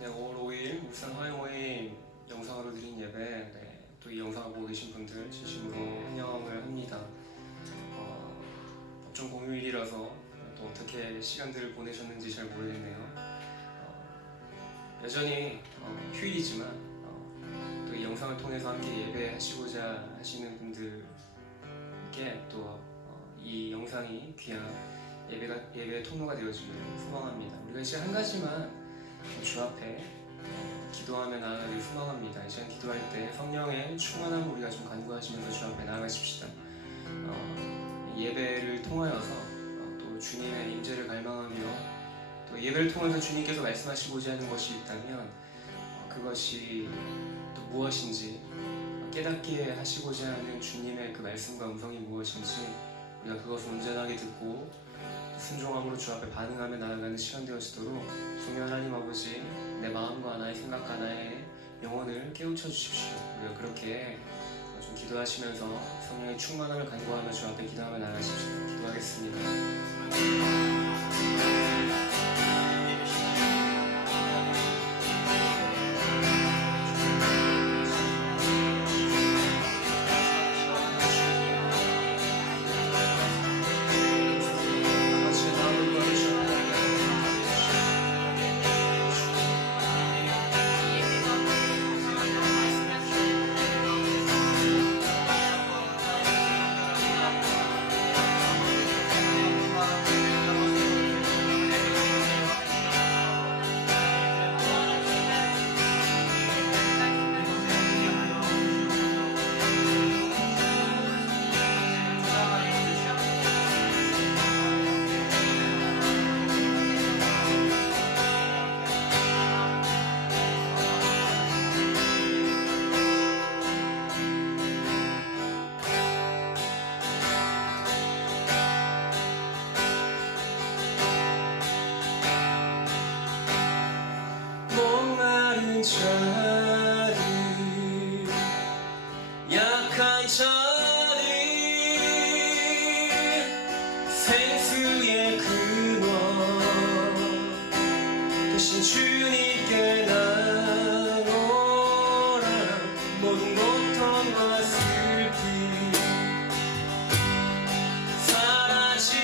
네, 5월 5일 울산 화요모임 영상으로 드린 예배, 또 이 영상을 보고 계신 분들 진심으로 환영을 합니다. 법정 공휴일이라서 또 어떻게 시간들을 보내셨는지 잘 모르겠네요. 여전히 휴일이지만 또 이 영상을 통해서 함께 예배하시고자 하시는 분들께 또 이 영상이 귀한 예배의 통로가 되어주기를 소망합니다. 우리가 이제 한 가지만 주 앞에 기도하며 나아가길 소망합니다. 이 시간 기도할 때 성령의 충만함을 우리가 좀 간구하시면서 주 앞에 나아가십시다. 예배를 통하여서 또 주님의 임재를 갈망하며 또 예배를 통해서 주님께서 말씀하시고자 하는 것이 있다면 그것이 또 무엇인지 깨닫게 하시고자 하는 주님의 그 말씀과 음성이 무엇인지 우리가 그것을 온전하게 듣고 순종함으로 주 앞에 반응하며 나아가는 시간 되어지도록 성령 하나님 아버지, 내 마음과 나의 생각과 나의 영혼을 깨우쳐 주십시오. 우리가 그렇게 좀 기도하시면서 성령의 충만함을 간구하며 주 앞에 기도하며 나아가십시오. 기도하겠습니다. 자리, 약한 자리, 생수의 근원 대신 주님께 나노라. 모든 고통과 슬픔 사라지네.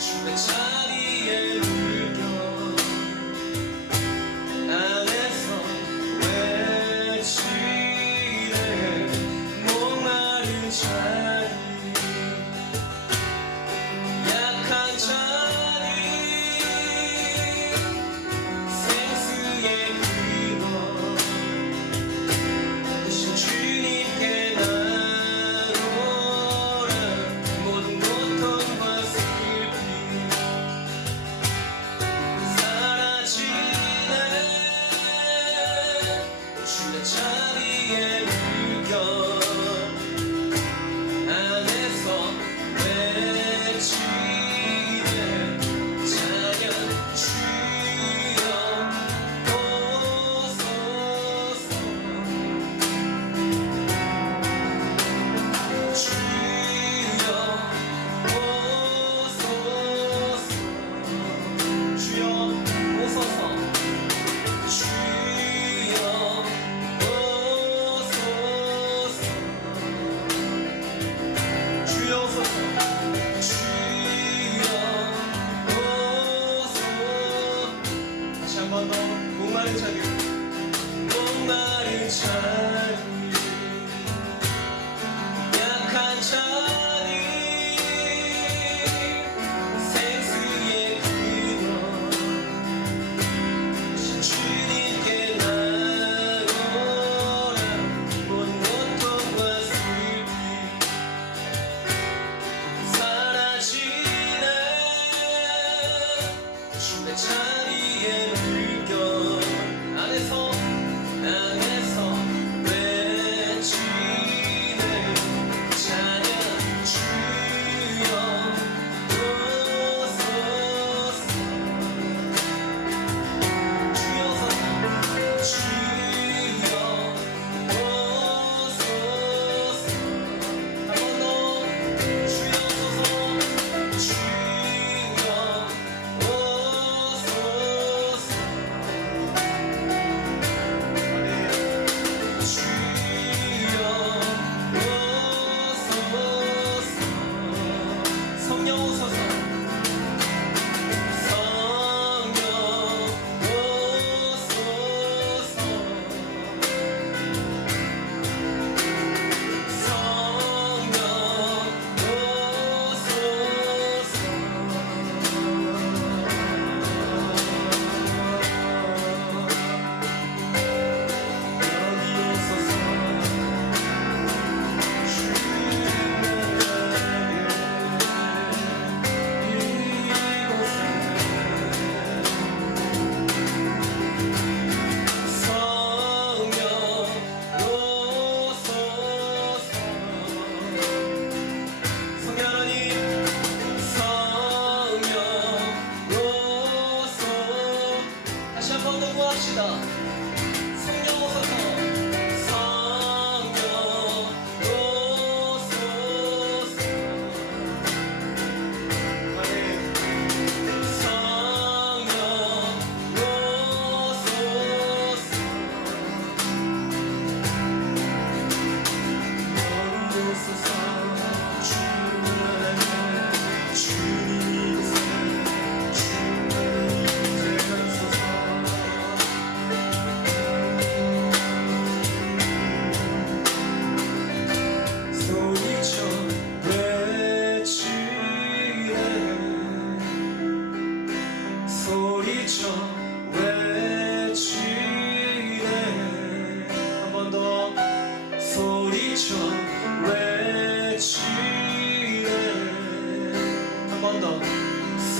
주의 자리에 약한 자리,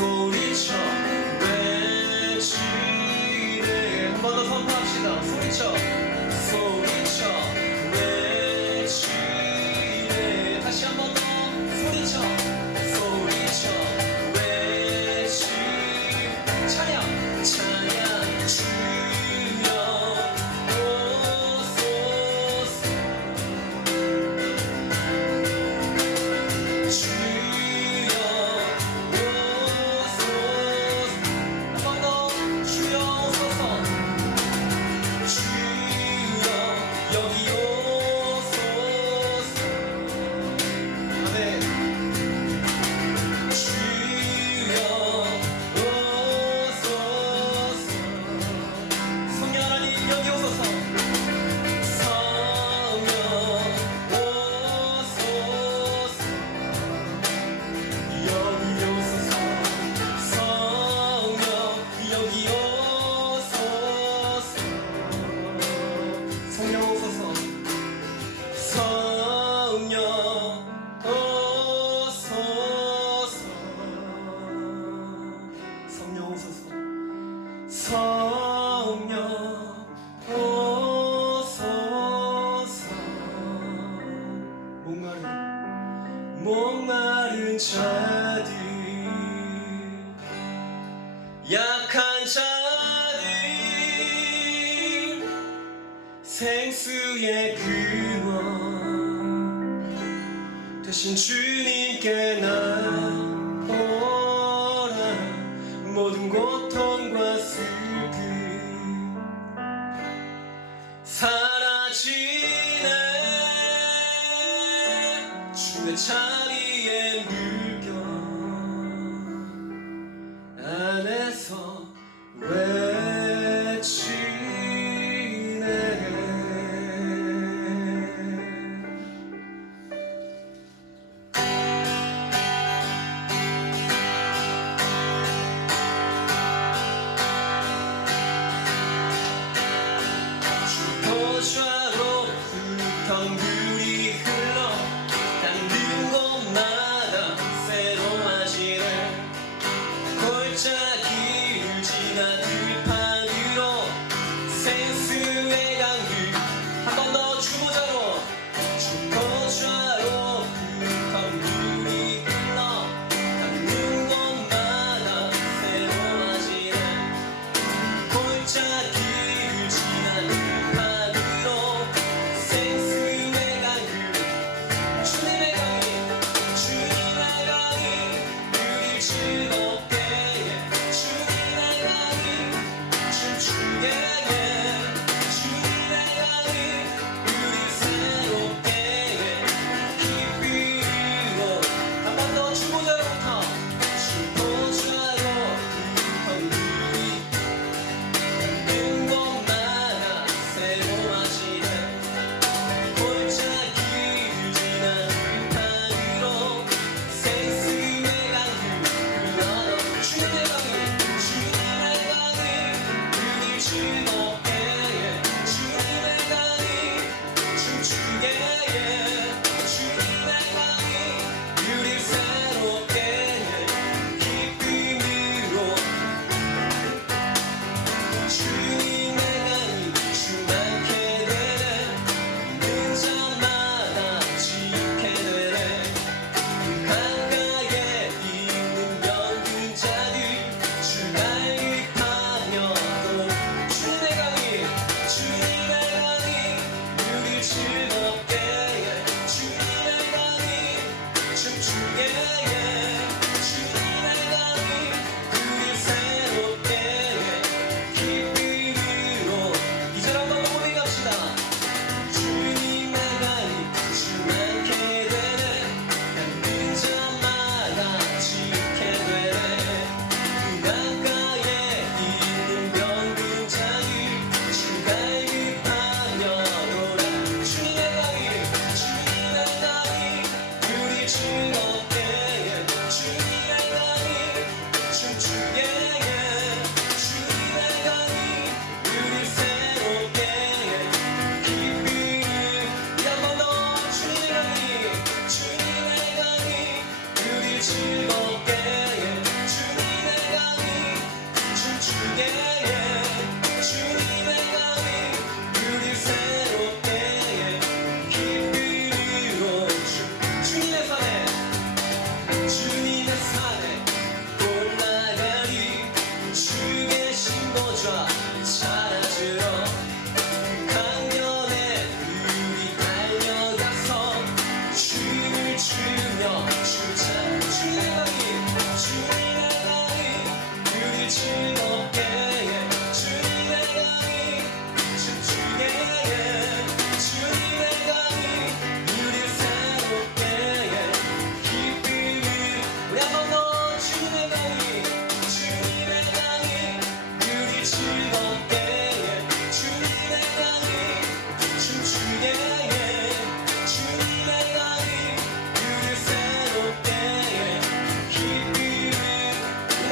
소리쳐 외치네. 한 번 더 선포합시다. 소리쳐 소리쳐 외치네. 다시 한 번 더 소리쳐 소리쳐 외치. 찬양 찬양 주여 오소서. 주여 오소서. 한 번 더 주여 오소서. 주여 여기 오소서. 아멘. 주여 오소서. 성령 하나님 여기 오소서. 성령 오소서. 여기 오소서. 성령 여기 오소서. 성령 오소서. 성령 오소서. 성령 오소서. 성령 오소서. 목마른 자들 약한 자들 생수의 근원 대신 주님께 나오라. 모든 고통과 슬픔 사라지네. 주의 자리에 물결 안에서 외치네.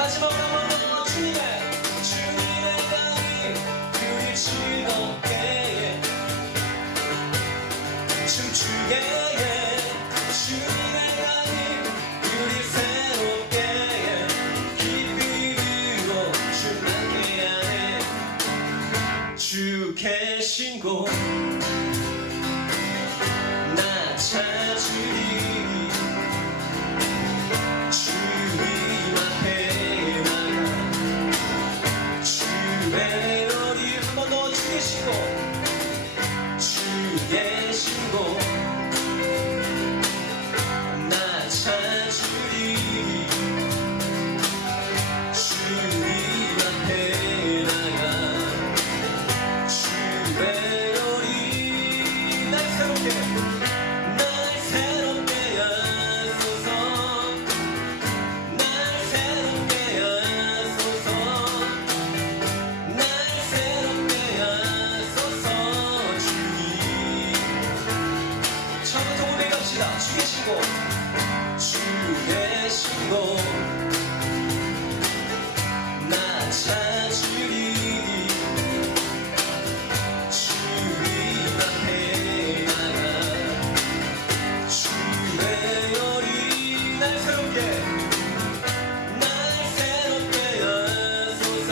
마지막으로 한번 더 주님의 강이 우리 즐겁게 춤추게 주님의 강이 우리 새롭게 기쁨으로 충만케 하네 주 계신 곳 나 찾으리 주님 앞에 나가 주의 어디 한 번 더 주 계신 곳 주 계신 곳 나 찾으리 주님 앞에 나가 주의 어디 날 새롭게 주 계신 곳, 주 계신 곳, 나 찾으리 주님 앞에 나가 주의 열이 날 새롭게 하소서 날 새롭게 하소서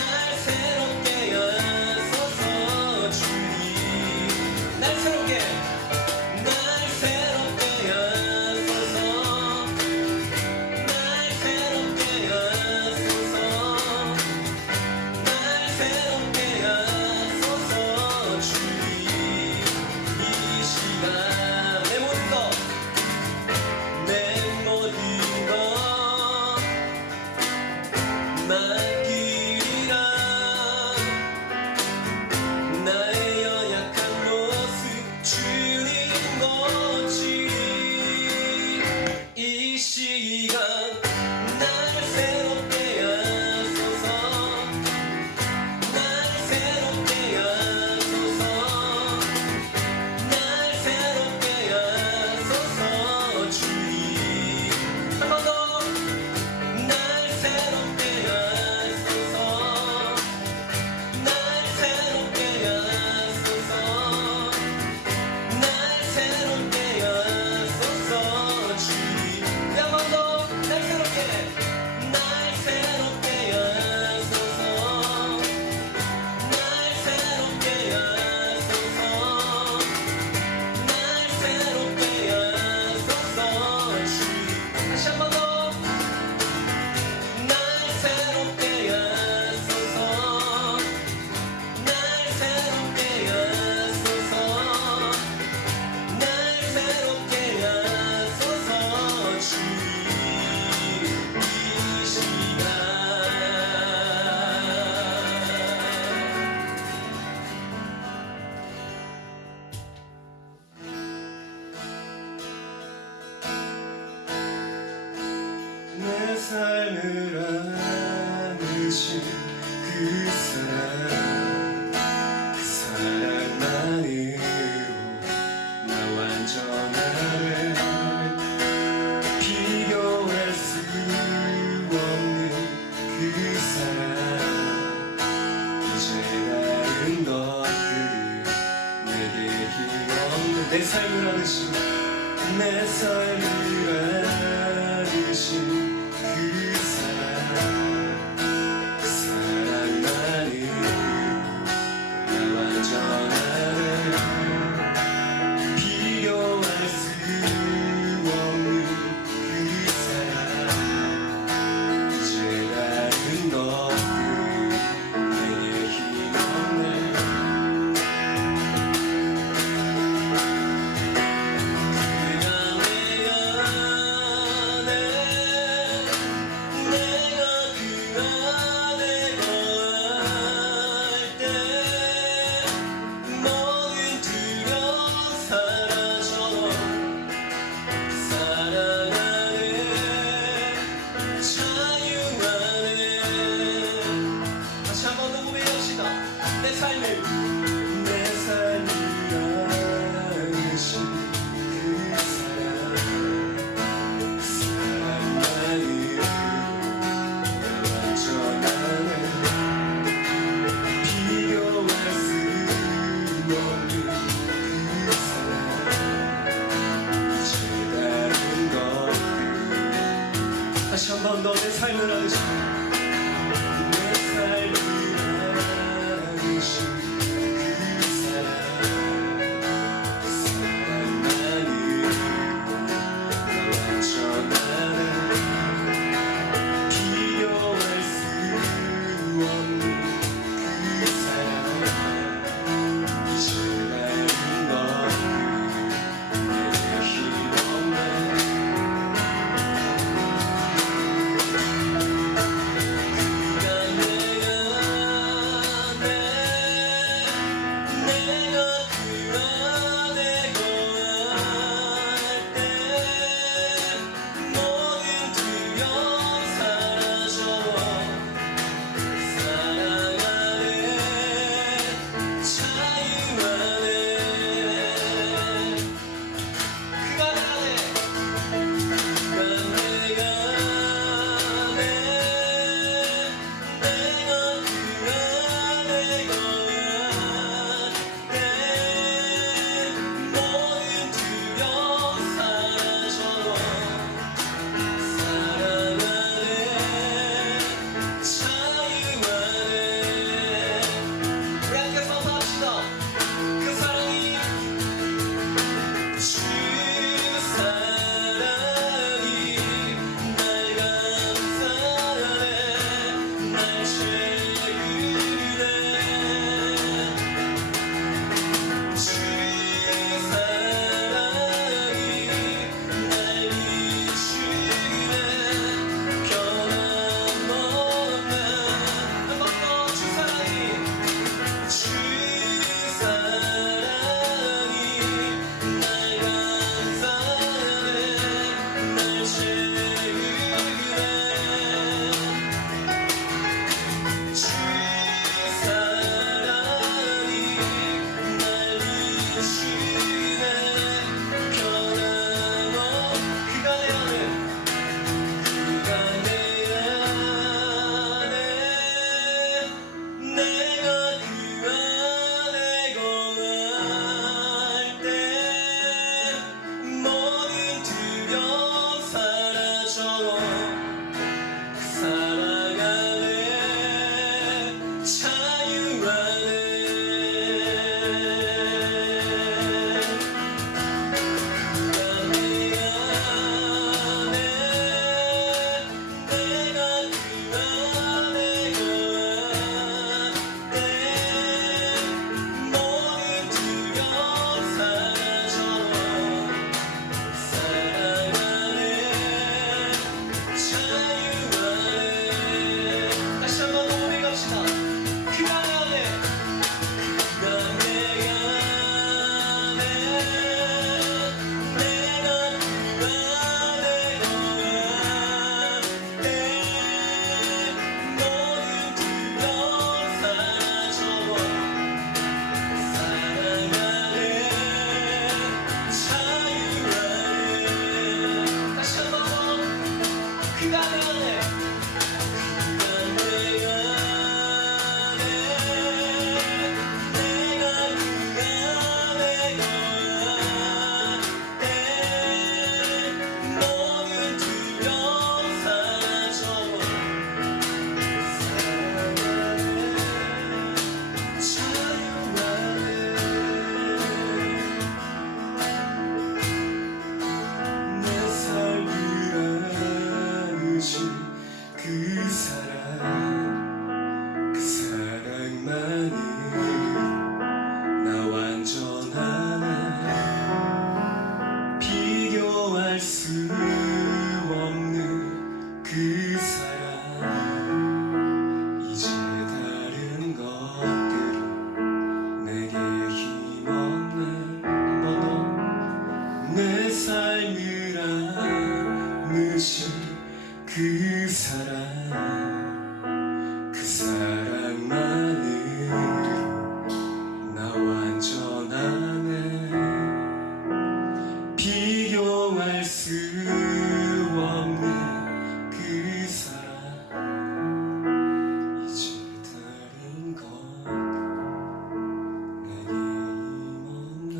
날 새롭게 하소서 주님 날 새롭게 내 삶을 안으신 그 사랑만으로 나 완전하네 비교할 수 없는 그 사랑 이제 다른 것들은 내게 힘없는 내 삶을 안으신 내 삶을 안으신 그 사랑만으로 나 완전하네 비교할 수 없는 그 사랑 이제 다른 것들 내게 힘없네 내가 삶을 하듯이 내 삶을 하듯이 그 사랑만으로 완전하네 비교할 수 없는 그 사랑 이제 다른 것들 내게 힘없네 그 사랑만으로 나 완전하네. 비교할 수 없는 그 사랑, 이제 다른 것 내게 힘없네.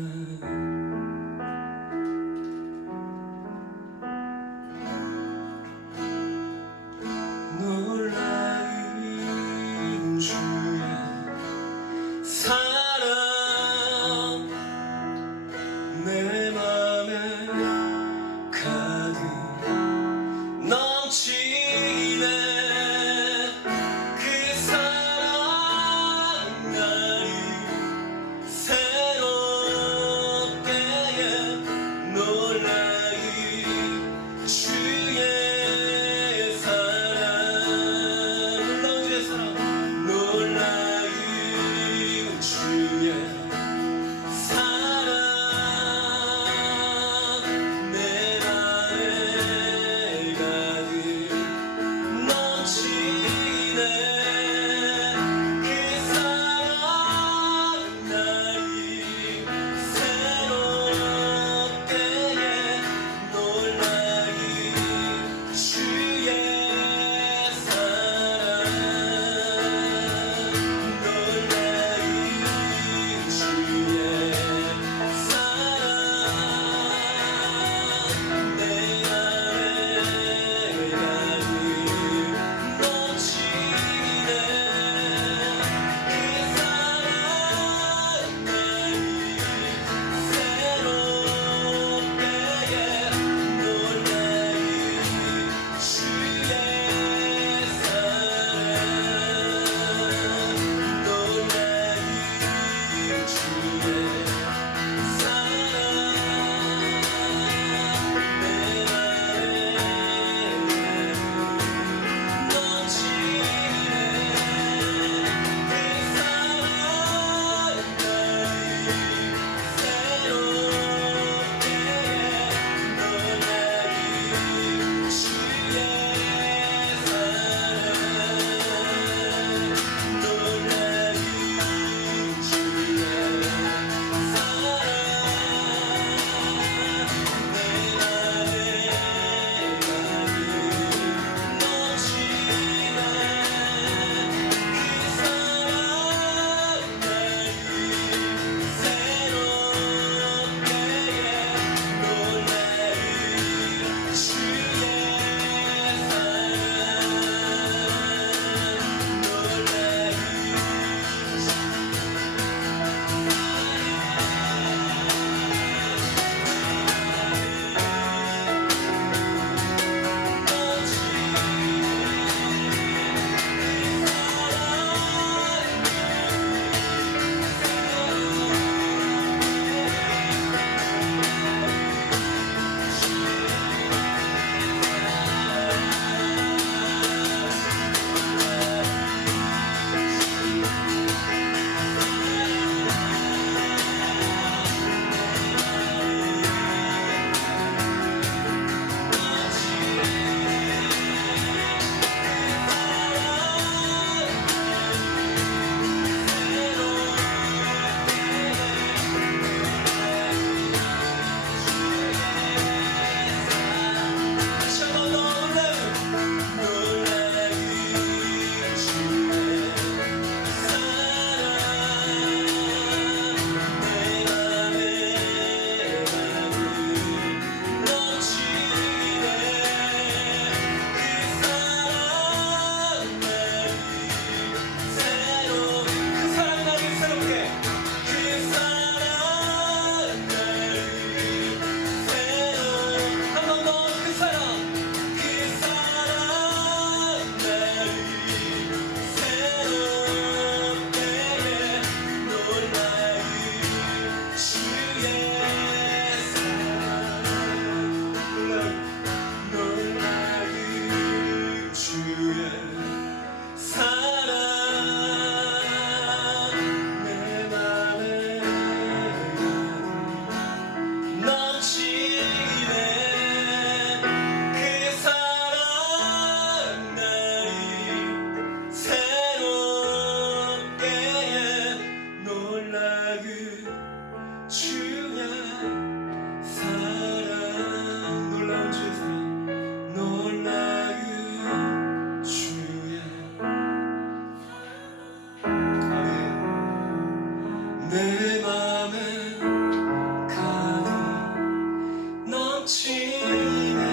지내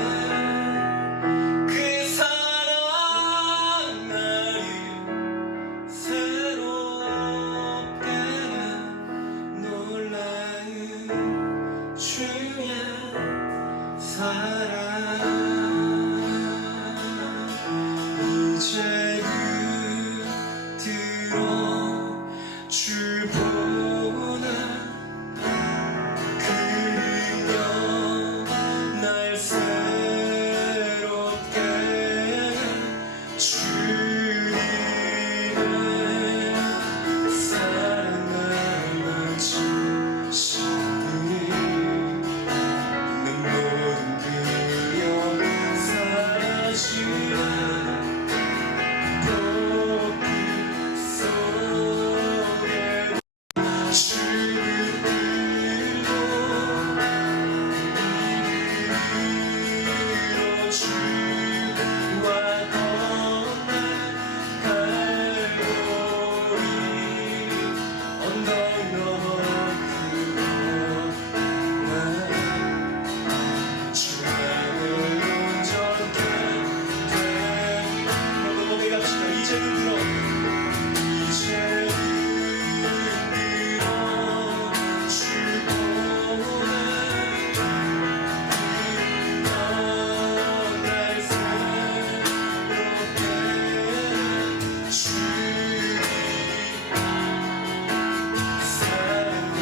그 사랑 나를 새롭게 놀라운 주의 사랑 이제 들어 주 보나 그리며 날 새롭게 주님의 사랑을 만지시니 내 모든 그려 사라지는 복빛 속에 주를 들고 이리로 주와 떠난 갈보리 언덕 넘어 주 안을 온전케 된 너도 노래 갑시다. 이제는 들어 이제는 들어 주 보내 날 새롭게 주님 사랑을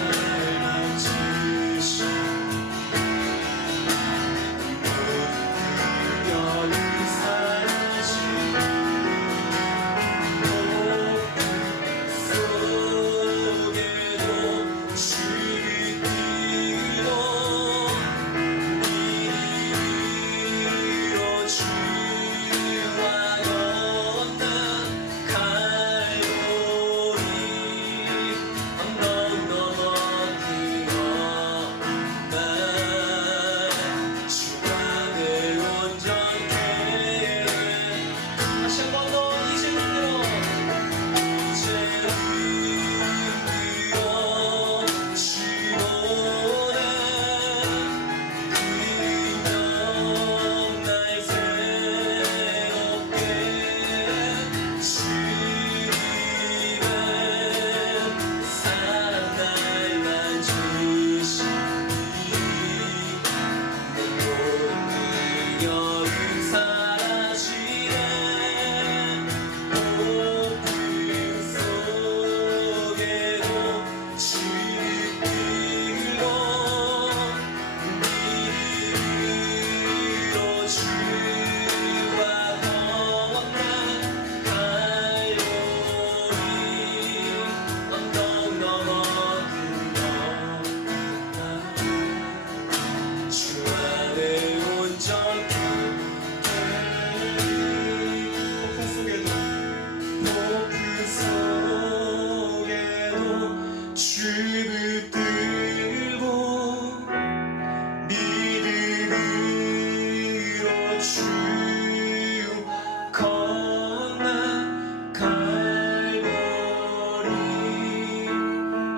만지시 모든 그녀는 사라지고 속에도 주를 띠로 이리로 주와 건넌 갈보리 언덕 넘어 뛰어나 주 안에 온전케 다시 한번 더 이제는 들어 이제는 들어 주 보내 그리며 날 새롭게 주님의 사랑 날 만지시니 내 모든 그녀는 사라지네 복빛 속에도 주를 들고 이리로 주와 건넌 갈보리 언덕 넘어 주 안에 온전케 폭풍 속에도 주를 들고 믿음으로 주 건넌 갈보리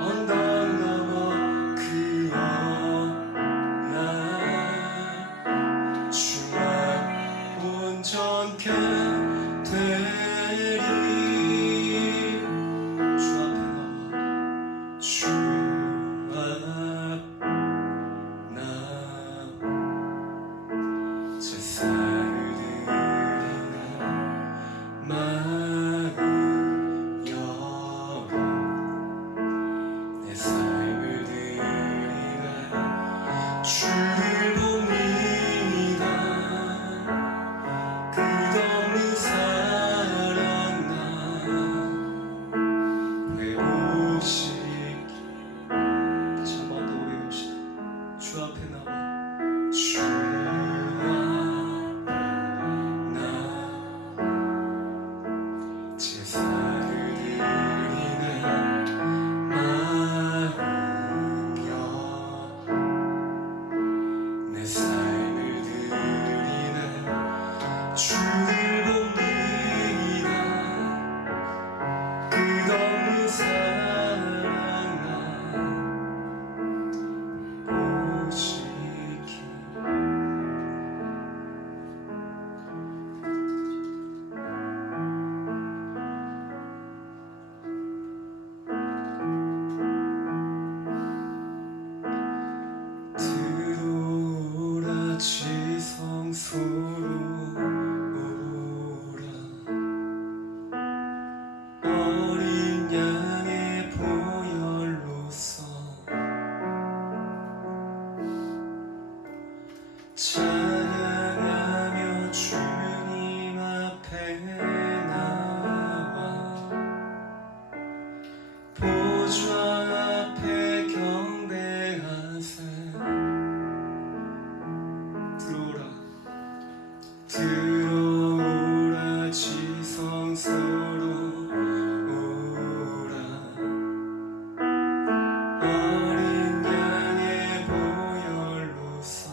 언덕 넘어 그어나 주와 온전케 되리 주 앞에 나와 주 앞 나와 제사를 드리는 마음 여보 내 삶을 드리는 주를 봅니다 끝없는 사랑 나 외우시기 다시 한번 더 외웁시다. 주 앞에 나와 주와 나 제사를 드리는 마음여 내 삶을 드리는 주를 봅니다 끝없는 사랑 나 오시기 찬양하며 주님 앞에 나와 보좌 앞에 경배하세. 들어오라 지성소로 오라. 어린 양의 보혈로서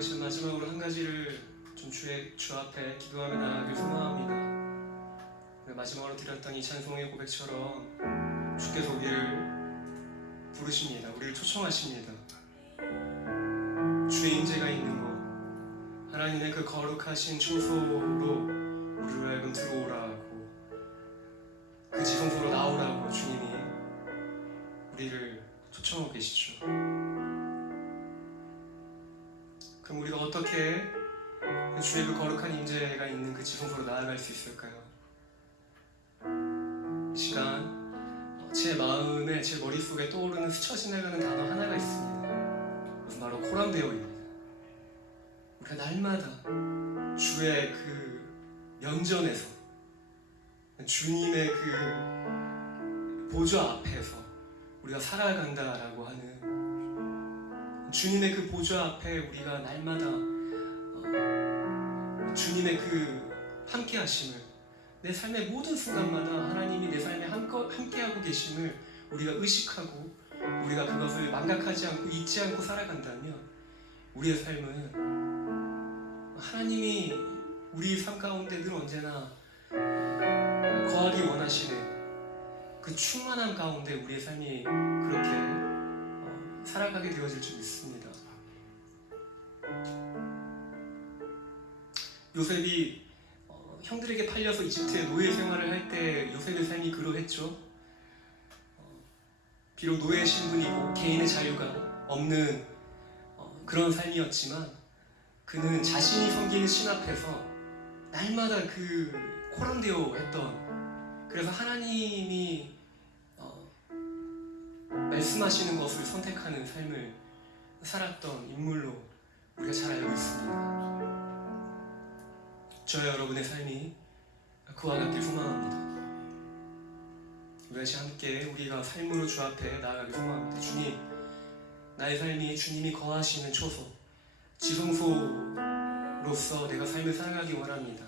시간 마지막으로 한 가지를 좀 주 앞에 기도하며 나아가길 소망합니다. 마지막으로 드렸던 이 찬송의 고백처럼 주께서 우리를 부르십니다. 우리를 초청하십니다. 주의 임재가 있는 곳, 하나님의 그 거룩하신 초소로 우리를 하여금 들어오라고, 그 지성소로 나오라고 주님이 우리를 초청하고 계시죠. 그럼 우리가 어떻게 주의 그 거룩한 임재가 있는 그 지성소로 나아갈 수 있을까요? 이 시간 제 마음에, 제 머릿속에 떠오르는 스쳐 지나가는 단어 하나가 있습니다. 그것은 바로 코람데오입니다. 우리가 날마다 주의 그 면전에서, 주님의 그 보좌 앞에서 우리가 살아간다라고 하는, 주님의 그 보좌 앞에 우리가 날마다 주님의 그 함께 하심을, 내 삶의 모든 순간마다 하나님이 내 삶에 함께하고 계심을 우리가 의식하고 우리가 그것을 망각하지 않고 잊지 않고 살아간다면 우리의 삶은 하나님이 우리 삶 가운데 늘 언제나 거하기 원하시는 그 충만함 가운데 우리의 삶이 그렇게 살아가게 되어질 줄 믿습니다. 요셉이 형들에게 팔려서 이집트의 노예 생활을 할 때 요셉의 삶이 그러했죠. 비록 노예 신분이고 개인의 자유가 없는 그런 삶이었지만 그는 자신이 섬기는 신 앞에서 날마다 그 코람데오 했던, 그래서 하나님이 말씀하시는 것을 선택하는 삶을 살았던 인물로 우리가 잘 알고 있습니다. 저와 여러분의 삶이 그와 같길 소망합니다. 우리 같이 함께 우리가 삶으로 주 앞에 나아가길 소망합니다. 주님, 나의 삶이 주님이 거하시는 초소, 지성소로서 내가 삶을 살아가기 원합니다.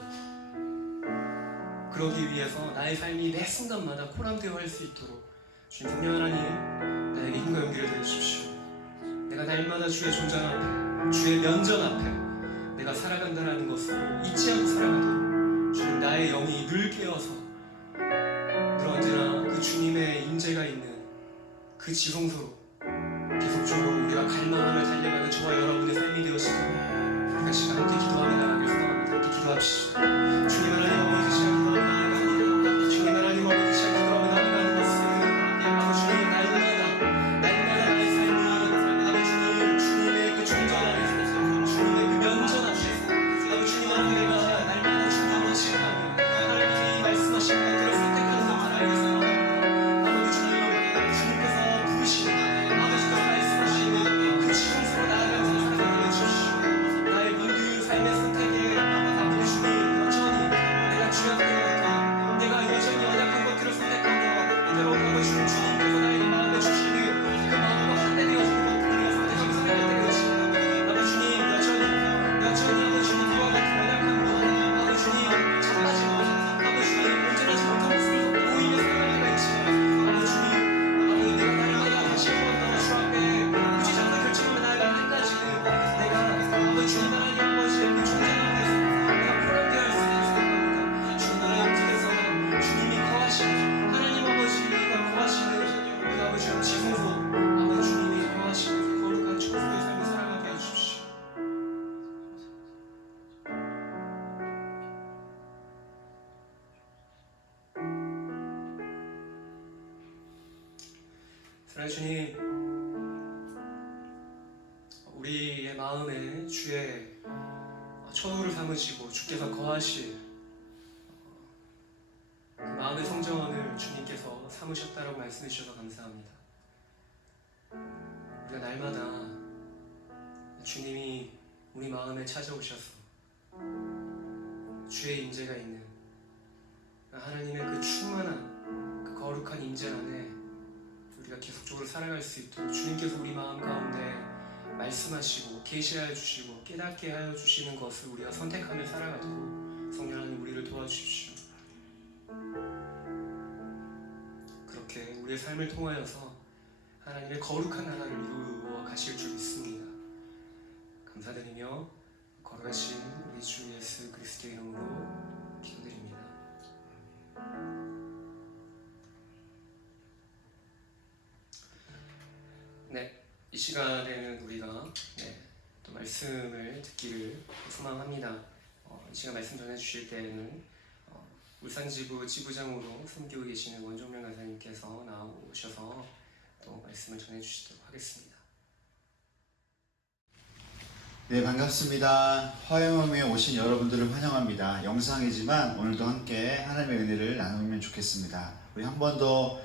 그러기 위해서 나의 삶이 매 순간마다 코람되어 할 수 있도록 주님 성령 하나님 나에게 힘과 용기를 내주십시오. 내가 날마다 주의 존장 앞에, 주의 면전 앞에 내가 살아간다는 것을 잊지 않고 살아가도록 주님, 나의 영이 늘 깨어서 늘 언제나 그 주님의 임재가 있는 그 지성소로 계속적으로 우리가 갈망하며 달려가는 저와 여러분의 삶이 되었으며 우리 같이 함께 기도하며 나아가길 소망합니다. 함께 기도합시다. 주님 하나님 아버지, 시간 기도하며 나아갑니다. 주님 하나님 아버지, 시간 기도하며 나아가는 것은 아버지 주님 날마다 나의 삶이 아버지 주님의 그 존전 안에서, 주님의 그 면전 앞에서 아버지 주님 하나님 내가 날마다 주님을 의식하며 하나님이 말씀하신 것들을 선택하는 것을 알겠습니다. 아버지 주님, 주님께서 부르시는 아버지께서 말씀하시는 그 지성소로 나아가는 살아가게 해주십시오. 나의 모든 삶의 선택에 아버지 주님 여전히 내가 주역되었던, 내가 여전히 연약한 것들을 선택하며 이대로 아버지 주님께서 나에게 마음에 주시는 그 마음으로 환대되어지는 것들을 내가 선택하며 살아갈 때가 되었습니다. 아버지 주님 여전히 아버지 주님 그와 같은 연약함으로 아버지 주님 착하지 못, 아버지 주님 온전하지 못한 모습을 보이며 살아갈 때가 있지만 아버지 주님, 아버지 내가 날마다 다시 한번 주 앞에 무지장한 결정하며 나아가는 한 가지는 내가 아버지 주님 하나님 아버지의 그 존재 앞에서 내가 보람되어 할 수 있는 생각합니다. 주님 하나님 집에서 주님이 거하시는, 하나님 아버지가 거하시는 우리 아버지 지성소, 아버지 주님이 거하시는 거룩한 초소의 삶을 살아가게 해주십시오. 사랑하는 주님, 우리의 마음에 주의 초소를 삼으시고 주께서 거하실 그 마음의 성전을 주님께서 삼으셨다라고 말씀해 주셔서 감사합니다. 우리가 날마다 주님이 우리 마음에 찾아오셔서 주의 임재가 있는 하나님의 그 충만한 그 거룩한 임재 안에 우리가 계속적으로 살아갈 수 있도록 주님께서 우리 마음 가운데 말씀하시고 계시하여 주시고 깨닫게 하여 주시는 것을 우리가 선택하며 살아가도록 성령 하나님 우리를 도와주십시오. 그렇게 우리의 삶을 통하여서 하나님의 거룩한 나라를 이루어 가실 줄 믿습니다. 감사합니다. 감사드리며 거룩하신 우리 주 예수 그리스도 이름으로 기도드립니다. 네, 이 시간에는 우리가 또 말씀을 듣기를 소망합니다. 이 시간 말씀 전해주실 때에는 울산지부 지부장으로 섬기고 계시는 원종명 간사님께서 나오셔서 또 말씀을 전해주시도록 하겠습니다. 네, 반갑습니다. 화요일에 오신 여러분들을 환영합니다. 영상이지만 오늘도 함께 하나님의 은혜를 나누면 좋겠습니다. 우리 한 번 더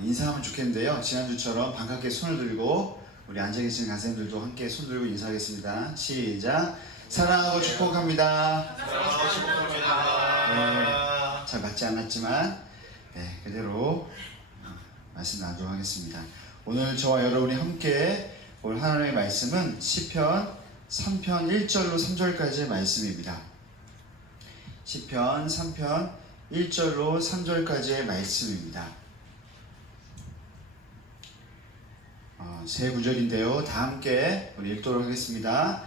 인사하면 좋겠는데요. 지난주처럼 반갑게 손을 들고 우리 앉아계신 간사님들도 함께 손 들고 인사하겠습니다. 시작! 사랑하고 축복합니다. 사랑하고 축복합니다. 네, 잘 맞지 않았지만 그대로 말씀 나누도록 하겠습니다. 오늘 저와 여러분이 함께 볼 하나님의 말씀은 시편 3편 1절로 3절까지의 말씀입니다. 시편 3편 1절로 3절까지의 말씀입니다. 세 구절인데요. 다 함께 우리 읽도록 하겠습니다.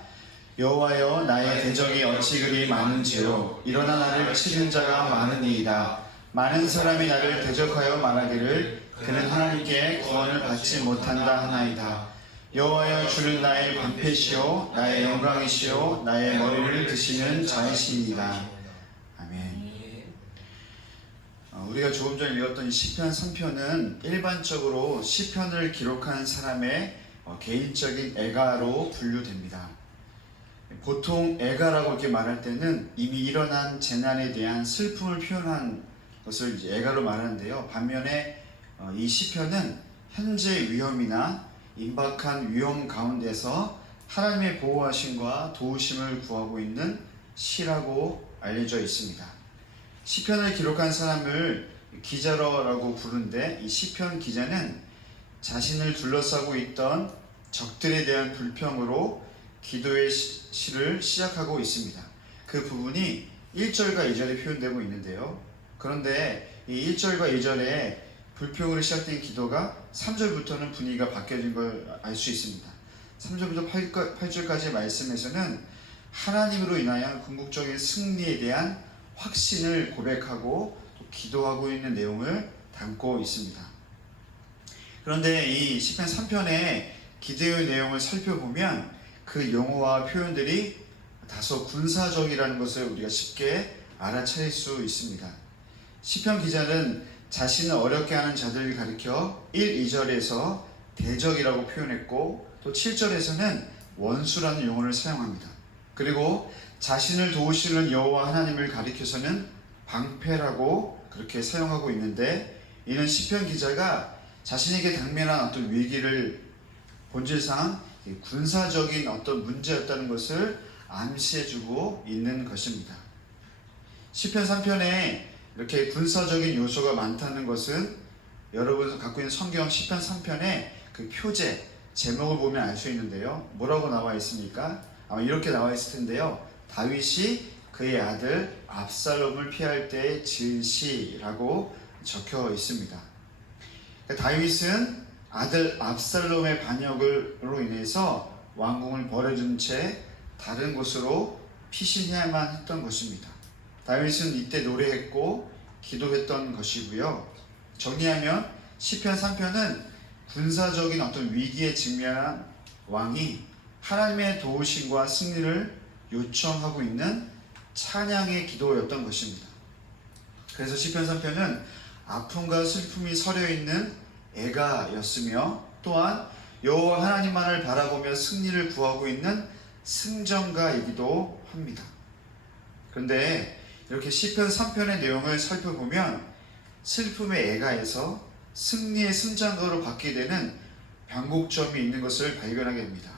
여호와여, 나의 대적이 어찌 그리 많은지요. 일어나 나를 치는 자가 많으니이다. 많은 사람이 나를 대적하여 말하기를 그는 하나님께 구원을 받지 못한다 하나이다. 여호와여, 주는 나의 방패시요 나의 영광이시요 나의 머리를 드시는 자이시니이다. 아멘. 우리가 조금 전에 읽었던 시편 3편은 일반적으로 시편을 기록한 사람의 개인적인 애가로 분류됩니다. 보통 애가라고 이렇게 말할 때는 이미 일어난 재난에 대한 슬픔을 표현한 것을 이제 애가로 말하는데요. 반면에 이 시편은 현재 위험이나 임박한 위험 가운데서 하나님의 보호하심과 도우심을 구하고 있는 시라고 알려져 있습니다. 시편을 기록한 사람을 기자라고 부르는데 이 시편 기자는 자신을 둘러싸고 있던 적들에 대한 불평으로 기도의 시를 시작하고 있습니다. 그 부분이 1절과 2절에 표현되고 있는데요. 그런데 이 1절과 2절에 불평으로 시작된 기도가 3절부터는 분위기가 바뀌어진 걸 알 수 있습니다. 3절부터 8절까지의 말씀에서는 하나님으로 인하여 궁극적인 승리에 대한 확신을 고백하고 또 기도하고 있는 내용을 담고 있습니다. 그런데 이 시편 3편의 기도의 내용을 살펴보면 그 용어와 표현들이 다소 군사적이라는 것을 우리가 쉽게 알아차릴 수 있습니다. 시편 기자는 자신을 어렵게 하는 자들을 가리켜 1, 2절에서 대적이라고 표현했고 또 7절에서는 원수라는 용어를 사용합니다. 그리고 자신을 도우시는 여호와 하나님을 가리켜서는 방패라고 그렇게 사용하고 있는데 이는 시편 기자가 자신에게 당면한 어떤 위기를 본질상 군사적인 어떤 문제였다는 것을 암시해주고 있는 것입니다. 시편 3편에 이렇게 군사적인 요소가 많다는 것은 여러분 갖고 있는 성경 시편 3편의 그 표제, 제목을 보면 알 수 있는데요. 뭐라고 나와 있습니까? 아마 이렇게 나와 있을 텐데요. 다윗이 그의 아들 압살롬을 피할 때의 지은 시라고 적혀 있습니다. 다윗은 아들 압살롬의 반역으로 인해서 왕궁을 버려준 채 다른 곳으로 피신해야만 했던 것입니다. 다윗은 이때 노래했고 기도했던 것이고요. 정리하면 시편 3편은 군사적인 어떤 위기에 직면한 왕이 하나님의 도우심과 승리를 요청하고 있는 찬양의 기도였던 것입니다. 그래서 시편 3편은 아픔과 슬픔이 서려있는 애가였으며 또한 여호와 하나님만을 바라보며 승리를 구하고 있는 승전가이기도 합니다. 그런데 이렇게 시편 3편의 내용을 살펴보면 슬픔의 애가에서 승리의 승전가로 바뀌게 되는 변곡점이 있는 것을 발견하게 됩니다.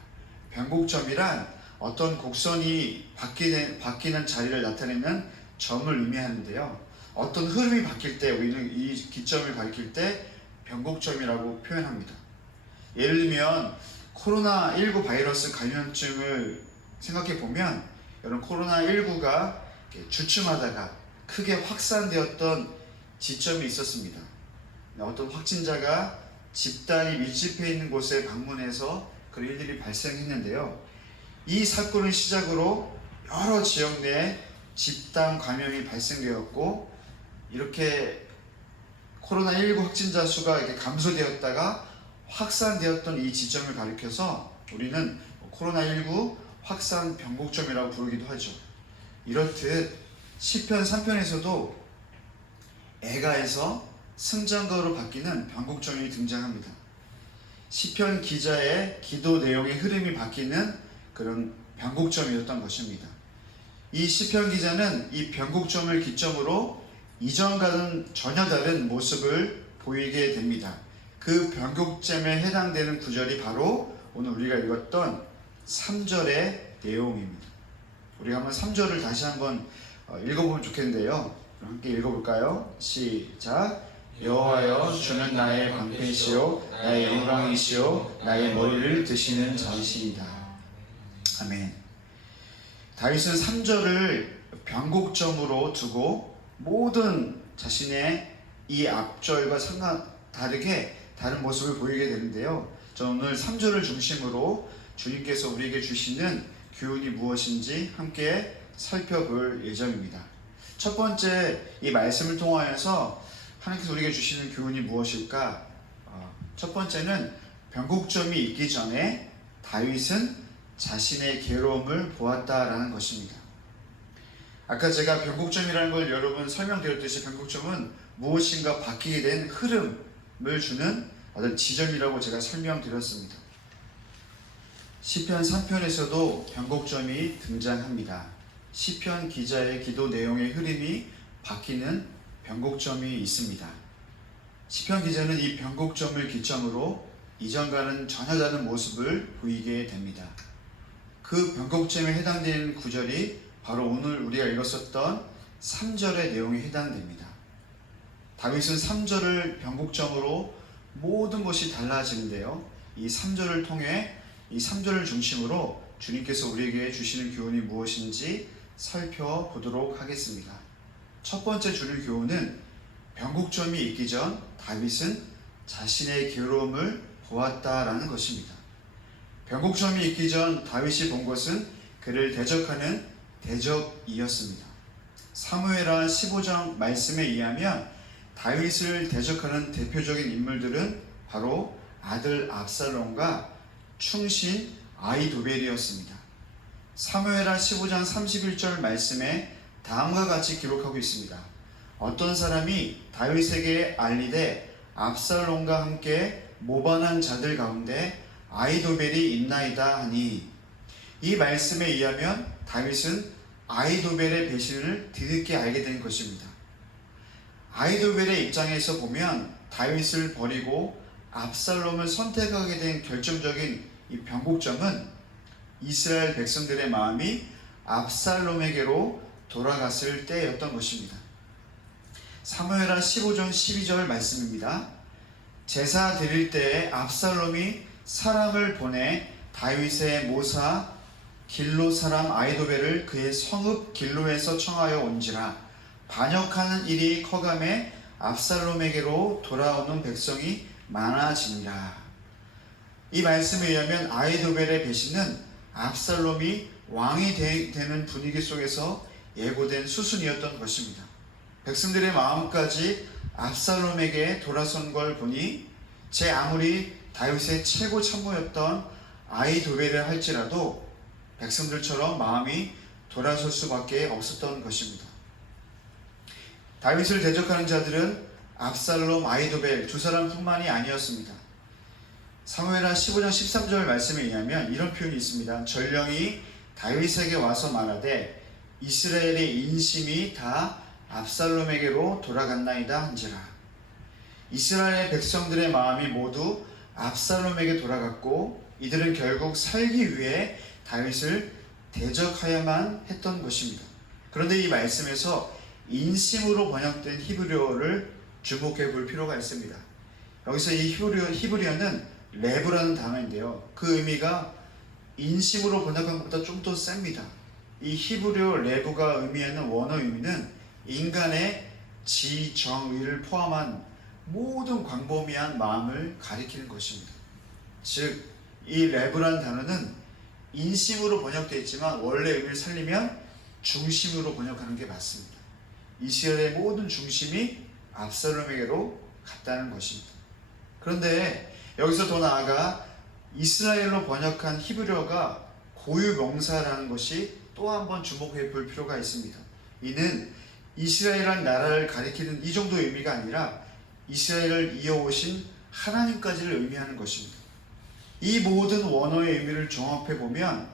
변곡점이란 어떤 곡선이 바뀌는 자리를 나타내는 점을 의미하는데요. 어떤 흐름이 바뀔 때 우리는 이 기점을 가리킬 때 변곡점이라고 표현합니다. 예를 들면 코로나19 바이러스 감염증을 생각해 보면 여러분 코로나19가 주춤하다가 크게 확산되었던 지점이 있었습니다. 어떤 확진자가 집단이 밀집해 있는 곳에 방문해서 그런 일들이 발생했는데요. 이 사건을 시작으로 여러 지역 내에 집단 감염이 발생되었고, 이렇게 코로나19 확진자 수가 이렇게 감소되었다가 확산되었던 이 지점을 가리켜서 우리는 코로나19 확산 변곡점이라고 부르기도 하죠. 이렇듯 시편 3편에서도 애가에서 승전가로 바뀌는 변곡점이 등장합니다. 시편 기자의 기도 내용의 흐름이 바뀌는 그런 변곡점이었던 것입니다. 이 시편 기자는 이 변곡점을 기점으로 이전과는 전혀 다른 모습을 보이게 됩니다. 그 변곡점에 해당되는 구절이 바로 오늘 우리가 읽었던 3절의 내용입니다. 우리가 한번 3절을 다시 한번 읽어보면 좋겠는데요. 함께 읽어볼까요? 시작. 여호와여, 주는 나의 방패시요 나의 영광이시요 나의 머리를 드시는 자이시이다. 아멘. 다윗은 3절을 변곡점으로 두고 모든 자신의 이 앞절과 다르게 다른 모습을 보이게 되는데요. 저는 오늘 3절을 중심으로 주님께서 우리에게 주시는 교훈이 무엇인지 함께 살펴볼 예정입니다. 첫 번째, 이 말씀을 통하여서 하나님께서 우리에게 주시는 교훈이 무엇일까? 첫 번째는 변곡점이 있기 전에 다윗은 자신의 괴로움을 보았다라는 것입니다. 아까 제가 변곡점이라는 걸 여러분 설명드렸듯이 변곡점은 무엇인가 바뀌게 된 흐름을 주는 어떤 지점이라고 제가 설명드렸습니다. 시편 3편에서도 변곡점이 등장합니다. 시편 기자의 기도 내용의 흐름이 바뀌는 변곡점이 있습니다. 시편 기자는 이 변곡점을 기점으로 이전과는 전혀 다른 모습을 보이게 됩니다. 그 변곡점에 해당되는 구절이 바로 오늘 우리가 읽었었던 3절의 내용에 해당됩니다. 다윗은 3절을 변곡점으로 모든 것이 달라지는데요. 이 3절을 통해 이 3절을 중심으로 주님께서 우리에게 주시는 교훈이 무엇인지 살펴보도록 하겠습니다. 첫 번째 주는 교훈은 변곡점이 있기 전 다윗은 자신의 괴로움을 보았다라는 것입니다. 변곡점이 있기 전 다윗이 본 것은 그를 대적하는 대적이었습니다. 사무엘하 15장 말씀에 의하면 다윗을 대적하는 대표적인 인물들은 바로 아들 압살롬과 충신 아히도벨이었습니다. 사무엘하 15장 31절 말씀에 다음과 같이 기록하고 있습니다. 어떤 사람이 다윗에게 알리되 압살롬과 함께 모반한 자들 가운데 아히도벨이 있나이다 하니, 이 말씀에 의하면 다윗은 아히도벨의 배신을 뒤늦게 알게 된 것입니다. 아히도벨의 입장에서 보면 다윗을 버리고 압살롬을 선택하게 된 결정적인 이 변곡점은 이스라엘 백성들의 마음이 압살롬에게로 돌아갔을 때였던 것입니다. 사무엘하 15장 12절 말씀입니다. 제사 드릴 때에 압살롬이 사람을 보내 다윗의 모사 길로 사람 아히도벨을 그의 성읍 길로에서 청하여 온지라 반역하는 일이 커감에 압살롬에게로 돌아오는 백성이 많아지니라. 이 말씀에 의하면 아히도벨의 배신은 압살롬이 왕이 되는 분위기 속에서 예고된 수순이었던 것입니다. 백성들의 마음까지 압살롬에게 돌아선 걸 보니 제 아무리 다윗의 최고 참모였던 아히도벨을 할지라도 백성들처럼 마음이 돌아설 수밖에 없었던 것입니다. 다윗을 대적하는 자들은 압살롬, 아히도벨 두 사람뿐만이 아니었습니다. 사무엘하 15장 13절 말씀에 의하면 이런 표현이 있습니다. 전령이 다윗에게 와서 말하되 이스라엘의 인심이 다 압살롬에게로 돌아갔나이다 한지라. 이스라엘 백성들의 마음이 모두 압살롬에게 돌아갔고 이들은 결국 살기 위해 다윗을 대적하야만 했던 것입니다. 그런데 이 말씀에서 인심으로 번역된 히브리어를 주목해 볼 필요가 있습니다. 여기서 이 히브리어는 레브라는 단어인데요. 그 의미가 인심으로 번역한 것보다 좀 더 셉니다. 이 히브리어 레브가 의미하는 원어 의미는 인간의 지정의를 포함한 모든 광범위한 마음을 가리키는 것입니다. 즉, 이 레브라는 단어는 인심으로 번역되어 있지만 원래 의미를 살리면 중심으로 번역하는 게 맞습니다. 이스라엘의 모든 중심이 압살롬에게로 갔다는 것입니다. 그런데 여기서 더 나아가 이스라엘로 번역한 히브리어가 고유명사라는 것이 또 한 번 주목해 볼 필요가 있습니다. 이는 이스라엘이라는 나라를 가리키는 이 정도의 의미가 아니라 이스라엘을 이어오신 하나님까지를 의미하는 것입니다. 이 모든 원어의 의미를 종합해 보면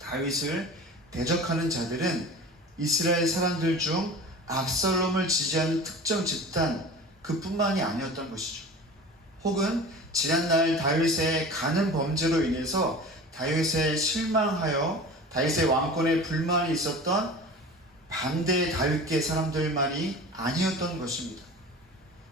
다윗을 대적하는 자들은 이스라엘 사람들 중 압살롬을 지지하는 특정 집단 그뿐만이 아니었던 것이죠. 혹은 지난날 다윗의 가는 범죄로 인해서 다윗에 실망하여 다윗의 왕권에 불만이 있었던 반대 다윗계 사람들만이 아니었던 것입니다.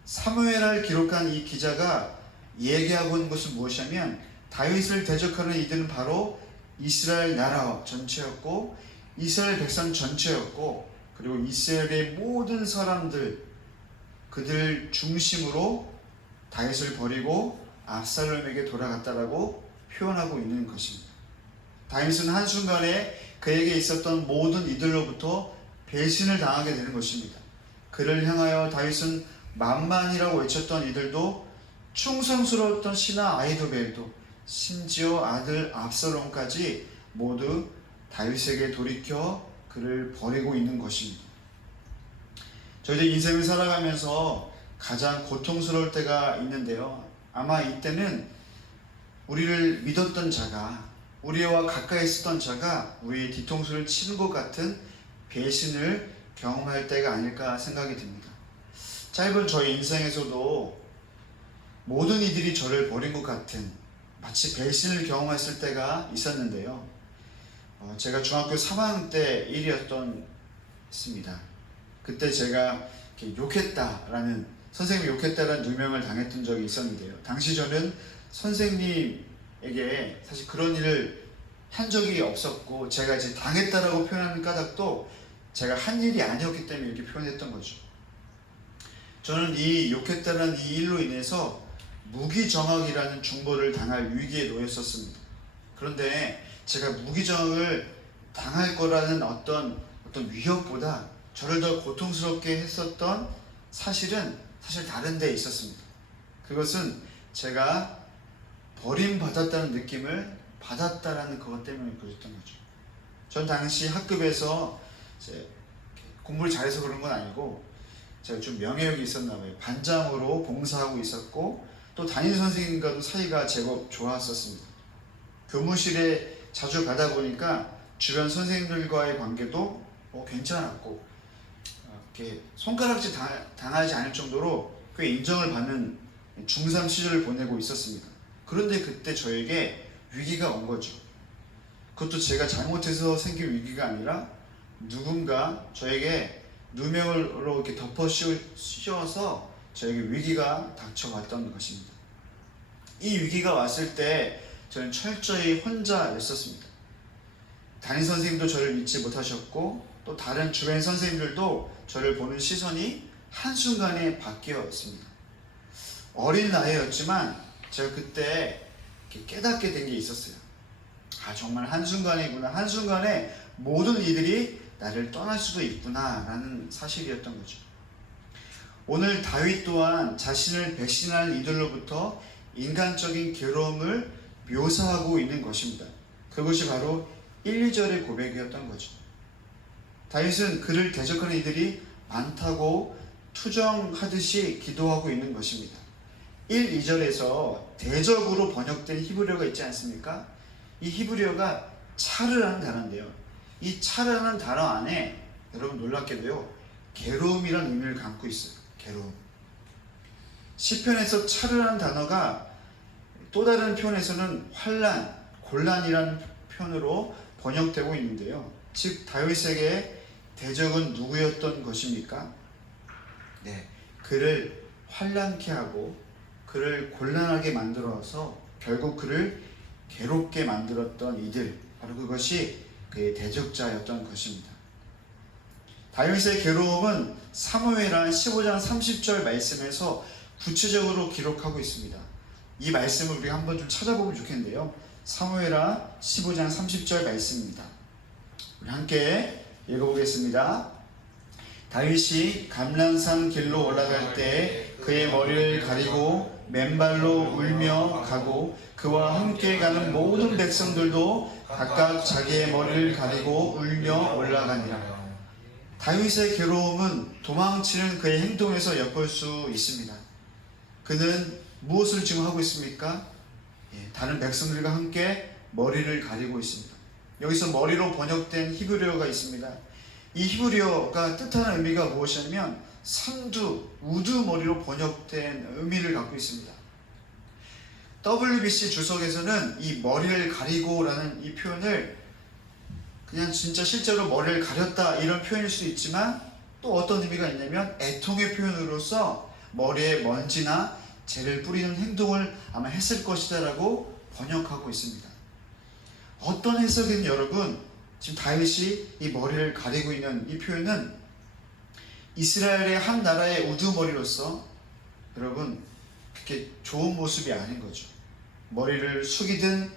사무엘을 기록한 이 기자가 얘기하고 있는 것은 무엇이냐면 다윗을 대적하는 이들은 바로 이스라엘 나라 전체였고 이스라엘 백성 전체였고 그리고 이스라엘의 모든 사람들 그들 중심으로 다윗을 버리고 압살롬에게 돌아갔다라고 표현하고 있는 것입니다. 다윗은 한순간에 그에게 있었던 모든 이들로부터 배신을 당하게 되는 것입니다. 그를 향하여 다윗은 만만이라고 외쳤던 이들도 충성스러웠던 신하 아히도벨도 심지어 아들 압살롬까지 모두 다윗에게 돌이켜 그를 버리고 있는 것입니다. 저희들 인생을 살아가면서 가장 고통스러울 때가 있는데요. 아마 이때는 우리를 믿었던 자가 우리와 가까이 있었던 자가 우리의 뒤통수를 치는 것 같은 배신을 경험할 때가 아닐까 생각이 듭니다. 짧은 저희 인생에서도 모든 이들이 저를 버린 것 같은 마치 배신을 경험했을 때가 있었는데요. 제가 중학교 3학년 때 일이었습니다. 그때 제가 욕했다라는 선생님이 욕했다라는 누명을 당했던 적이 있었는데요. 당시 저는 선생님에게 사실 그런 일을 한 적이 없었고 제가 이제 당했다라고 표현하는 까닭도 제가 한 일이 아니었기 때문에 이렇게 표현했던 거죠. 저는 이 욕했다는 이 일로 인해서 무기정학이라는 중벌을 당할 위기에 놓였었습니다. 그런데 제가 무기정학을 당할 거라는 어떤 위협보다 저를 더 고통스럽게 했었던 사실은 사실 다른 데 있었습니다. 그것은 제가 버림받았다는 느낌을 받았다라는 그것 때문에 그랬던 거죠. 전 당시 학급에서 이제 공부를 잘해서 그런 건 아니고 제가 좀 명예욕이 있었나 봐요. 반장으로 봉사하고 있었고 또 담임 선생님과도 사이가 제법 좋았었습니다. 교무실에 자주 가다 보니까 주변 선생님들과의 관계도 괜찮았고 이렇게 손가락질 당하지 않을 정도로 꽤 인정을 받는 중3 시절을 보내고 있었습니다. 그런데 그때 저에게 위기가 온 거죠. 그것도 제가 잘못해서 생긴 위기가 아니라 누군가 저에게 누명으로 이렇게 덮어 씌워서 저에게 위기가 닥쳐왔던 것입니다. 이 위기가 왔을 때 저는 철저히 혼자였었습니다. 담임 선생님도 저를 믿지 못하셨고 또 다른 주변 선생님들도 저를 보는 시선이 한순간에 바뀌었습니다. 어린 나이였지만 제가 그때 깨닫게 된 게 있었어요. 정말 한순간이구나. 한순간에 모든 이들이 나를 떠날 수도 있구나 라는 사실이었던 거죠. 오늘 다윗 또한 자신을 배신하는 이들로부터 인간적인 괴로움을 묘사하고 있는 것입니다. 그것이 바로 1, 2절의 고백이었던 거죠. 다윗은 그를 대적하는 이들이 많다고 투정하듯이 기도하고 있는 것입니다. 1, 2절에서 대적으로 번역된 히브리어가 있지 않습니까? 이 히브리어가 차르라는 단어인데요. 이 차르라는 단어 안에 여러분 놀랍게도요 괴로움이라는 의미를 담고 있어요. 괴로움. 시편에서 차르라는 단어가 또 다른 표현에서는 환난, 곤란이라는 표현으로 번역되고 있는데요. 즉 다윗에게 대적은 누구였던 것입니까? 그를 환난케 하고 그를 곤란하게 만들어서 결국 그를 괴롭게 만들었던 이들, 바로 그것이 그의 대적자였던 것입니다. 다윗의 괴로움은 사무엘하 15장 30절 말씀에서 구체적으로 기록하고 있습니다. 이 말씀을 우리가 한번 좀 찾아보면 좋겠는데요. 사무엘하 15장 30절 말씀입니다. 우리 함께 읽어보겠습니다. 다윗이 감람산 길로 올라갈 때 그의 머리를 가리고 맨발로 울며 가고 그와 함께 가는 모든 백성들도 각각 자기의 머리를 가리고 울며 올라가니라. 다윗의 괴로움은 도망치는 그의 행동에서 엿볼 수 있습니다. 그는 무엇을 지금 하고 있습니까? 다른 백성들과 함께 머리를 가리고 있습니다. 여기서 머리로 번역된 히브리어가 있습니다. 이 히브리어가 뜻하는 의미가 무엇이냐면 산두, 우두머리로 번역된 의미를 갖고 있습니다. WBC 주석에서는 이 머리를 가리고라는 이 표현을 그냥 진짜 실제로 머리를 가렸다 이런 표현일 수 있지만 또 어떤 의미가 있냐면 애통의 표현으로서 머리에 먼지나 재를 뿌리는 행동을 아마 했을 것이다 라고 번역하고 있습니다. 어떤 해석이든 여러분, 지금 다윗이 이 머리를 가리고 있는 이 표현은 이스라엘의 한 나라의 우두머리로서 여러분 그렇게 좋은 모습이 아닌 거죠. 머리를 숙이든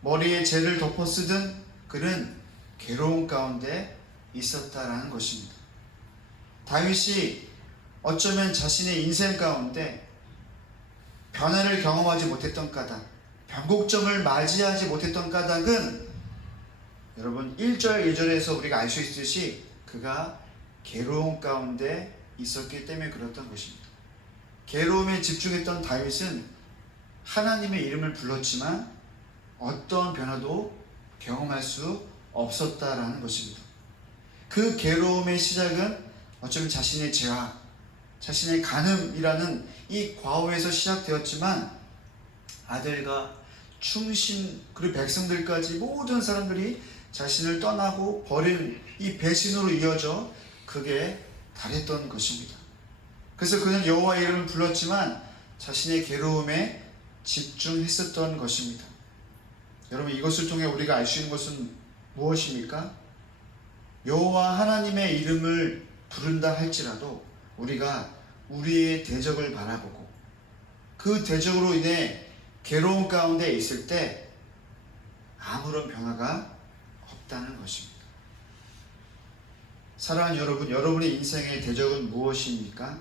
머리에 재를 덮어 쓰든 그는 괴로움 가운데 있었다라는 것입니다. 다윗이 어쩌면 자신의 인생 가운데 변화를 경험하지 못했던 까닭, 변곡점을 맞이하지 못했던 까닭은 여러분 1절 2절에서 우리가 알 수 있듯이 그가 괴로움 가운데 있었기 때문에 그랬던 것입니다. 괴로움에 집중했던 다윗은 하나님의 이름을 불렀지만 어떤 변화도 경험할 수 없었다라는 것입니다. 그 괴로움의 시작은 어쩌면 자신의 죄와 자신의 간음이라는 이 과오에서 시작되었지만 아들과 충신 그리고 백성들까지 모든 사람들이 자신을 떠나고 버린 이 배신으로 이어져 그게 달했던 것입니다. 그래서 그는 여호와의 이름을 불렀지만 자신의 괴로움에 집중했었던 것입니다. 여러분 이것을 통해 우리가 알 수 있는 것은 무엇입니까? 여호와 하나님의 이름을 부른다 할지라도 우리가 우리의 대적을 바라보고 그 대적으로 인해 괴로움 가운데 있을 때 아무런 변화가 없다는 것입니다. 사랑하는 여러분, 여러분의 인생의 대적은 무엇입니까?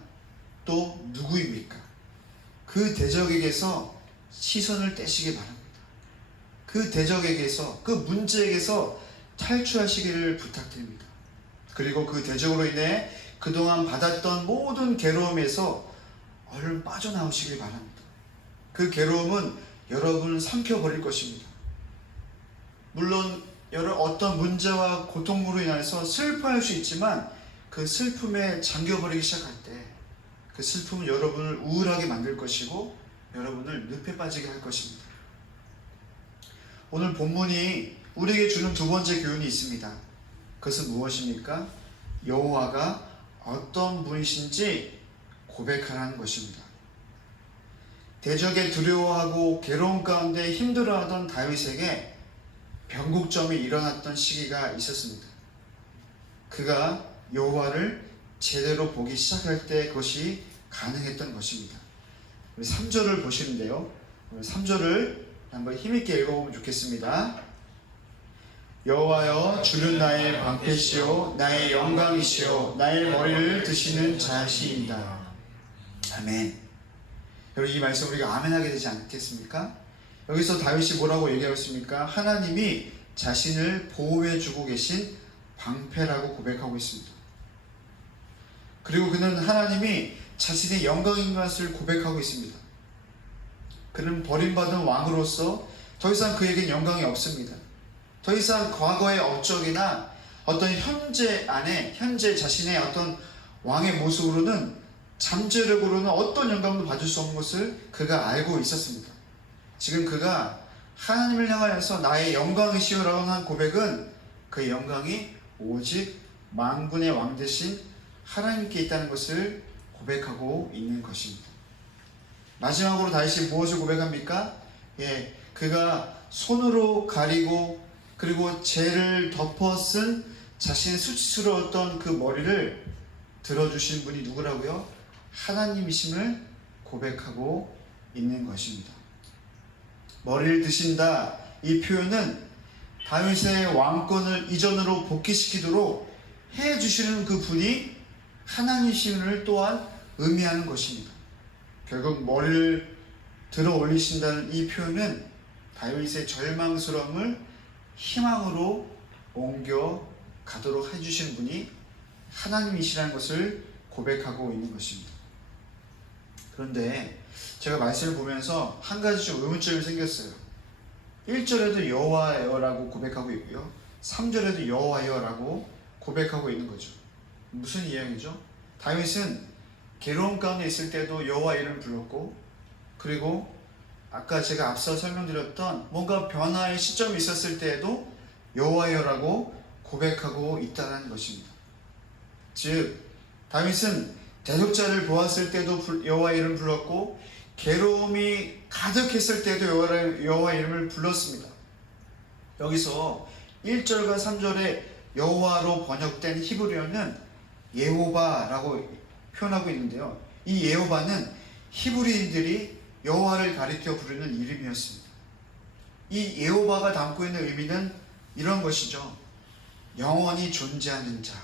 또 누구입니까? 그 대적에게서 시선을 떼시기 바랍니다. 그 대적에게서, 그 문제에게서 탈출하시기를 부탁드립니다. 그리고 그 대적으로 인해 그동안 받았던 모든 괴로움에서 얼른 빠져나오시길 바랍니다. 그 괴로움은 여러분을 삼켜버릴 것입니다. 물론 어떤 문제와 고통으로 인해서 슬퍼할 수 있지만 그 슬픔에 잠겨버리기 시작할 때 그 슬픔은 여러분을 우울하게 만들 것이고 여러분을 늪에 빠지게 할 것입니다. 오늘 본문이 우리에게 주는 두 번째 교훈이 있습니다. 그것은 무엇입니까? 여호와가 어떤 분이신지 고백하라는 것입니다. 대적에 두려워하고 괴로움 가운데 힘들어하던 다윗에게 변곡점이 일어났던 시기가 있었습니다. 그가 여호와를 제대로 보기 시작할 때 그것이 가능했던 것입니다. 우리 3절을 보시는데요. 우리 3절을 한번 힘있게 읽어보면 좋겠습니다. 여호와여 주는 나의 방패시요 나의 영광이시요 나의 머리를 드시는 자시이다. 아멘. 여러분 이 말씀 우리가 아멘 하게 되지 않겠습니까? 여기서 다윗이 뭐라고 얘기하고 있습니까? 하나님이 자신을 보호해 주고 계신 방패라고 고백하고 있습니다. 그리고 그는 하나님이 자신의 영광인 것을 고백하고 있습니다. 그는 버림받은 왕으로서 더 이상 그에겐 영광이 없습니다. 더 이상 과거의 업적이나 어떤 현재 자신의 어떤 왕의 모습으로는 잠재력으로는 어떤 영광도 받을 수 없는 것을 그가 알고 있었습니다. 지금 그가 하나님을 향하여서 나의 영광이시오라고 한 고백은 그 영광이 오직 만군의 왕 되신 하나님께 있다는 것을 고백하고 있는 것입니다. 마지막으로 다윗이 무엇을 고백합니까? 그가 손으로 가리고 그리고 재를 덮어 쓴 자신의 수치스러웠던 그 머리를 들어주신 분이 누구라고요? 하나님이심을 고백하고 있는 것입니다. 머리를 드신다 이 표현은 다윗의 왕권을 이전으로 복귀시키도록 해주시는 그 분이 하나님이심을 또한 의미하는 것입니다. 결국 머리를 들어 올리신다는 이 표현은 다윗의 절망스러움을 희망으로 옮겨 가도록 해주시는 분이 하나님이시라는 것을 고백하고 있는 것입니다. 그런데 제가 말씀을 보면서 한 가지 좀 의문점이 생겼어요. 1절에도 여호와여라고 고백하고 있고요, 3절에도 여호와여라고 고백하고 있는 거죠. 무슨 이야기죠? 다윗은 괴로움 가운데 있을 때도 여호와 이름을 불렀고, 그리고 아까 제가 앞서 설명드렸던 뭔가 변화의 시점이 있었을 때에도 여호와여라고 고백하고 있다는 것입니다. 즉 다윗은 대적자를 보았을 때도 여호와 이름을 불렀고, 괴로움이 가득했을 때도 여호와 이름을 불렀습니다. 여기서 1절과 3절에 여호와로 번역된 히브리어는 예호바라고 표현하고 있는데요, 이 예호바는 히브리인들이 여호와를 가리켜 부르는 이름이었습니다. 이 예호바가 담고 있는 의미는 이런 것이죠. 영원히 존재하는 자,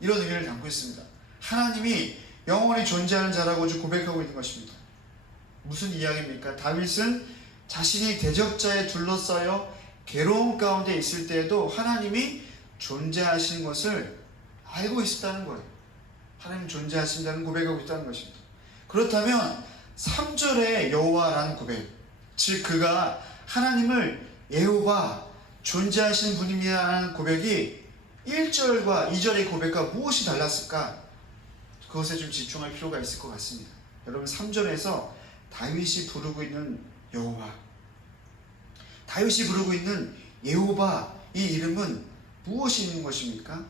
이런 의미를 담고 있습니다. 하나님이 영원히 존재하는 자라고 고백하고 있는 것입니다. 무슨 이야기입니까? 다윗은 자신이 대적자에 둘러싸여 괴로움 가운데 있을 때에도 하나님이 존재하시는 것을 알고 있었다는 거예요. 하나님 존재하신다는 고백하고 있다는 것입니다. 그렇다면 3절의 여호와라는 고백, 즉 그가 하나님을 예호바, 존재하시는 분입니다라는 고백이 1절과 2절의 고백과 무엇이 달랐을까? 그것에 좀 집중할 필요가 있을 것 같습니다. 여러분, 3절에서 다윗이 부르고 있는 여호와, 다윗이 부르고 있는 예호바, 이 이름은 무엇이 있는 것입니까?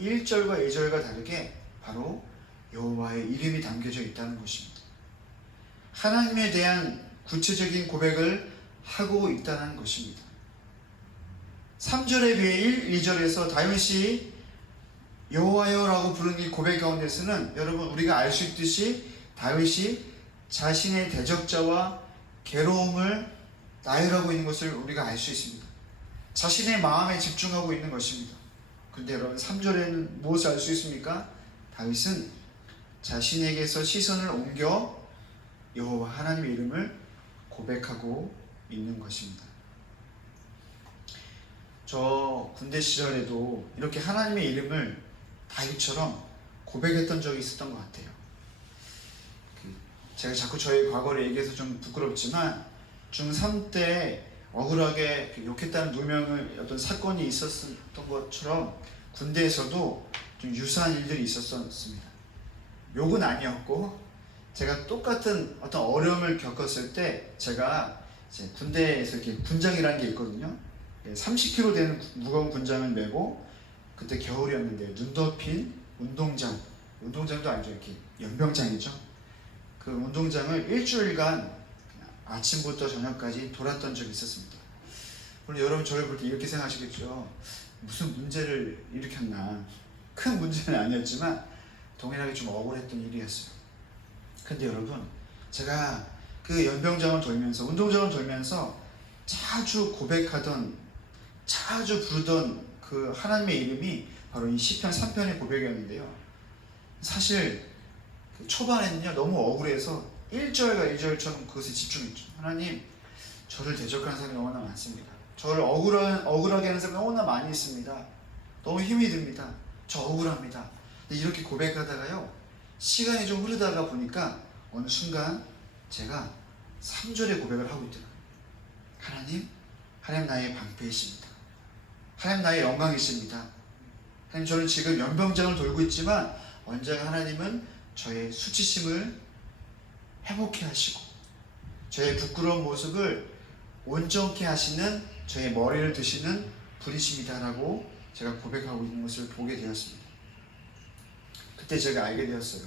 1절과 2절과 다르게 바로 여호와의 이름이 담겨져 있다는 것입니다. 하나님에 대한 구체적인 고백을 하고 있다는 것입니다. 3절에 비해 1, 2절에서 다윗이 여호와여라고 부르는 이 고백 가운데서는 여러분, 우리가 알 수 있듯이 다윗이 자신의 대적자와 괴로움을 나열하고 있는 것을 우리가 알 수 있습니다. 자신의 마음에 집중하고 있는 것입니다. 그런데 여러분, 3절에는 무엇을 알 수 있습니까? 다윗은 자신에게서 시선을 옮겨 여호와 하나님의 이름을 고백하고 있는 것입니다. 저 군대 시절에도 이렇게 하나님의 이름을 다윗처럼 고백했던 적이 있었던 것 같아요. 제가 자꾸 저의 과거를 얘기해서 좀 부끄럽지만 중3 때 억울하게 욕했다는 누명을 어떤 사건이 있었던 것처럼 군대에서도 좀 유사한 일들이 있었습니다. 욕은 아니었고, 제가 똑같은 어떤 어려움을 겪었을 때 제가 이제 군대에서 이렇게 군장이라는 게 있거든요. 30kg 되는 무거운 군장을 메고, 그때 겨울이었는데 눈 덮인 운동장도 아니죠, 이렇게 연병장이죠. 그 운동장을 일주일간 아침부터 저녁까지 돌았던 적이 있었습니다. 물론 여러분 저를 볼 때 이렇게 생각하시겠죠. 무슨 문제를 일으켰나. 큰 문제는 아니었지만 동일하게 좀 억울했던 일이었어요. 근데 여러분, 제가 그 연병장을 돌면서, 운동장을 돌면서 자주 고백하던, 자주 부르던 그 하나님의 이름이 바로 이 시편 3편의 고백이었는데요. 사실 초반에는요, 너무 억울해서 1절과 2절처럼 그것에 집중했죠. 하나님, 저를 대적하는 사람이 너무나 많습니다. 저를 억울하게 하는 사람이 너무나 많이 있습니다. 너무 힘이 듭니다. 저 억울합니다. 근데 이렇게 고백하다가요, 시간이 좀 흐르다가 보니까 어느 순간 제가 3절의 고백을 하고 있더라고요. 하나님 나의 방패이십니다. 하나님 나의 영광이십니다. 하나님, 저는 지금 연병장을 돌고 있지만 언젠가 하나님은 저의 수치심을 회복해 하시고 저의 부끄러운 모습을 온전케 하시는, 저의 머리를 드시는 분이십니다라고 제가 고백하고 있는 것을 보게 되었습니다. 그때 제가 알게 되었어요.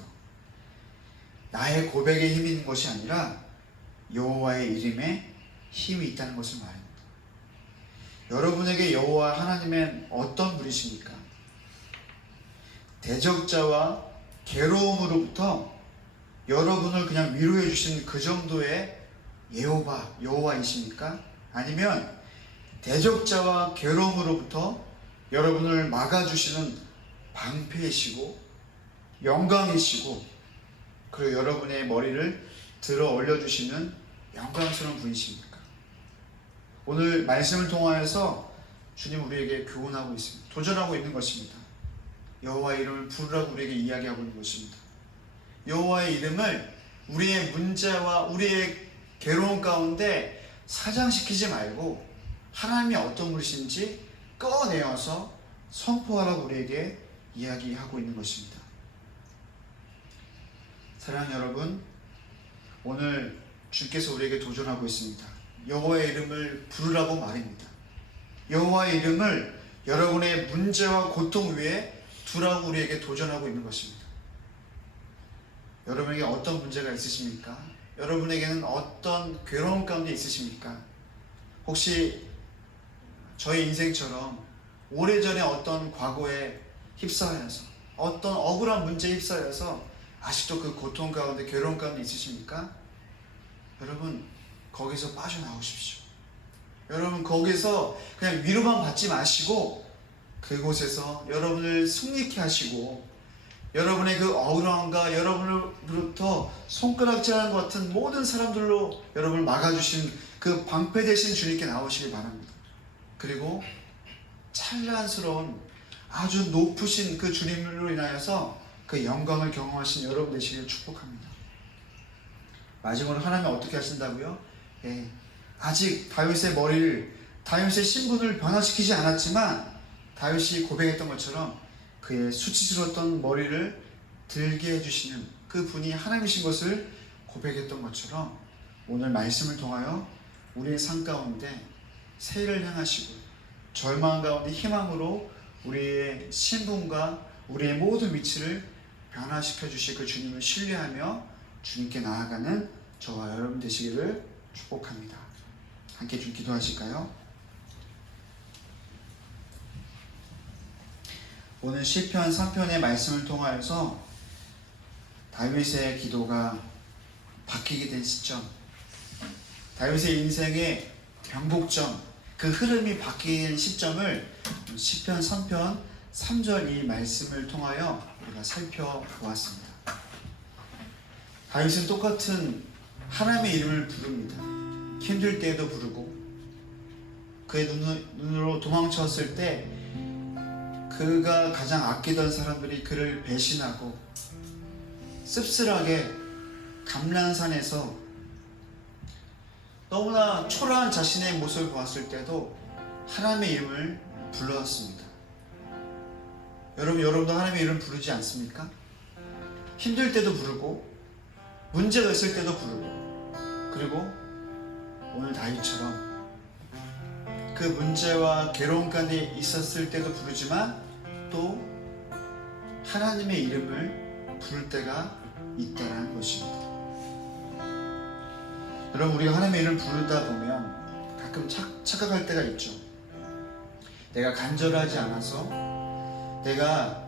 나의 고백에 힘이 있는 것이 아니라 여호와의 이름에 힘이 있다는 것을 말합니다. 여러분에게 여호와 하나님은 어떤 분이십니까? 대적자와 괴로움으로부터 여러분을 그냥 위로해 주시는 그 정도의 여호와이십니까? 아니면 대적자와 괴로움으로부터 여러분을 막아주시는 방패이시고 영광이시고, 그리고 여러분의 머리를 들어 올려주시는 영광스러운 분이십니까? 오늘 말씀을 통하여서 주님 우리에게 교훈하고 있습니다. 도전하고 있는 것입니다. 여호와의 이름을 부르라고 우리에게 이야기하고 있는 것입니다. 여호와의 이름을 우리의 문제와 우리의 괴로움 가운데 사장시키지 말고 하나님이 어떤 분이신지 꺼내어서 선포하라고 우리에게 이야기하고 있는 것입니다. 사랑하는 여러분, 오늘 주께서 우리에게 도전하고 있습니다. 여호와의 이름을 부르라고 말입니다. 여호와의 이름을 여러분의 문제와 고통 위에 두라고 우리에게 도전하고 있는 것입니다. 여러분에게 어떤 문제가 있으십니까? 여러분에게는 어떤 괴로움 가운데 있으십니까? 혹시 저의 인생처럼 오래전에 어떤 과거에 휩싸여서 어떤 억울한 문제에 휩싸여서 아직도 그 고통 가운데 괴로움 가운데 있으십니까? 여러분 거기서 빠져나오십시오. 여러분 거기서 그냥 위로만 받지 마시고 그곳에서 여러분을 승리케 하시고 여러분의 그 억울함과 여러분으로부터 손가락질하는 것 같은 모든 사람들로 여러분을 막아주신 그 방패 되신 주님께 나오시길 바랍니다. 그리고 찬란스러운 아주 높으신 그 주님으로 인하여서 그 영광을 경험하신 여러분 되시길 축복합니다. 마지막으로 하나님이 어떻게 하신다고요? 아직 다윗의 머리를, 다윗의 신분을 변화시키지 않았지만 다윗이 고백했던 것처럼 그의 수치스러웠던 머리를 들게 해주시는 그 분이 하나님이신 것을 고백했던 것처럼 오늘 말씀을 통하여 우리의 삶 가운데 새해를 향하시고 절망 가운데 희망으로 우리의 신분과 우리의 모든 위치를 변화시켜 주실 그 주님을 신뢰하며 주님께 나아가는 저와 여러분 되시기를 축복합니다. 함께 좀 기도하실까요? 오늘 시편 3편의 말씀을 통하여서 다윗의 기도가 바뀌게 된 시점, 다윗의 인생의 변곡점, 그 흐름이 바뀐 시점을 시편 3편 3절 이 말씀을 통하여 우리가 살펴보았습니다. 다윗은 똑같은 하나님의 이름을 부릅니다. 힘들 때에도 부르고 그의 눈으로 도망쳤을 때 그가 가장 아끼던 사람들이 그를 배신하고 씁쓸하게 감람산에서 너무나 초라한 자신의 모습을 보았을 때도 하나님의 이름을 불렀습니다. 여러분도 하나님의 이름 부르지 않습니까? 힘들 때도 부르고 문제가 있을 때도 부르고, 그리고 오늘 다윗처럼 그 문제와 괴로움 가운데 있었을 때도 부르지만 또 하나님의 이름을 부를 때가 있다는 것입니다. 여러분, 우리가 하나님의 이름을 부르다 보면 가끔 착각할 때가 있죠. 내가 간절하지 않아서, 내가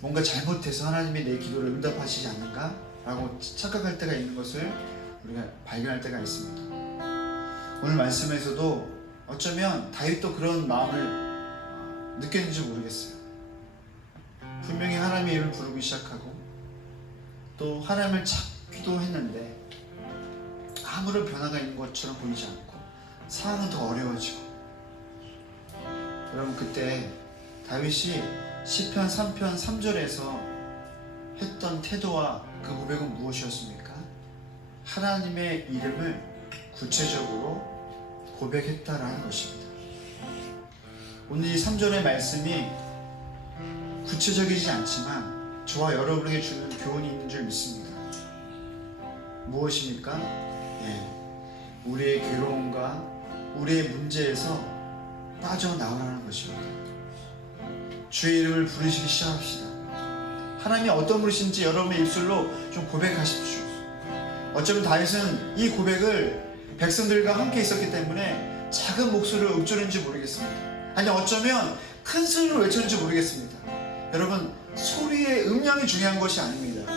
뭔가 잘못해서 하나님이 내 기도를 응답하시지 않는가? 라고 착각할 때가 있는 것을 우리가 발견할 때가 있습니다. 오늘 말씀에서도 어쩌면 다윗도 그런 마음을 느꼈는지 모르겠어요. 분명히 하나님의 이름을 부르기 시작하고 또 하나님을 찾기도 했는데 아무런 변화가 있는 것처럼 보이지 않고 상황은 더 어려워지고, 여러분 그때 다윗이 시편 3편 3절에서 했던 태도와 그 고백은 무엇이었습니까? 하나님의 이름을 구체적으로 고백했다라는 것입니다. 오늘 이 3절의 말씀이 구체적이지 않지만 저와 여러분에게 주는 교훈이 있는 줄 믿습니다. 무엇입니까? 우리의 괴로움과 우리의 문제에서 빠져나오라는 것입니다. 주의 이름을 부르시기 시작합시다. 하나님이 어떤 분이신지 여러분의 입술로 좀 고백하십시오. 어쩌면 다윗은 이 고백을 백성들과 함께 있었기 때문에 작은 목소리로 읊조는지 모르겠습니다. 아니 어쩌면 큰 소리로 외쳤는지 모르겠습니다. 여러분, 소리의 음량이 중요한 것이 아닙니다.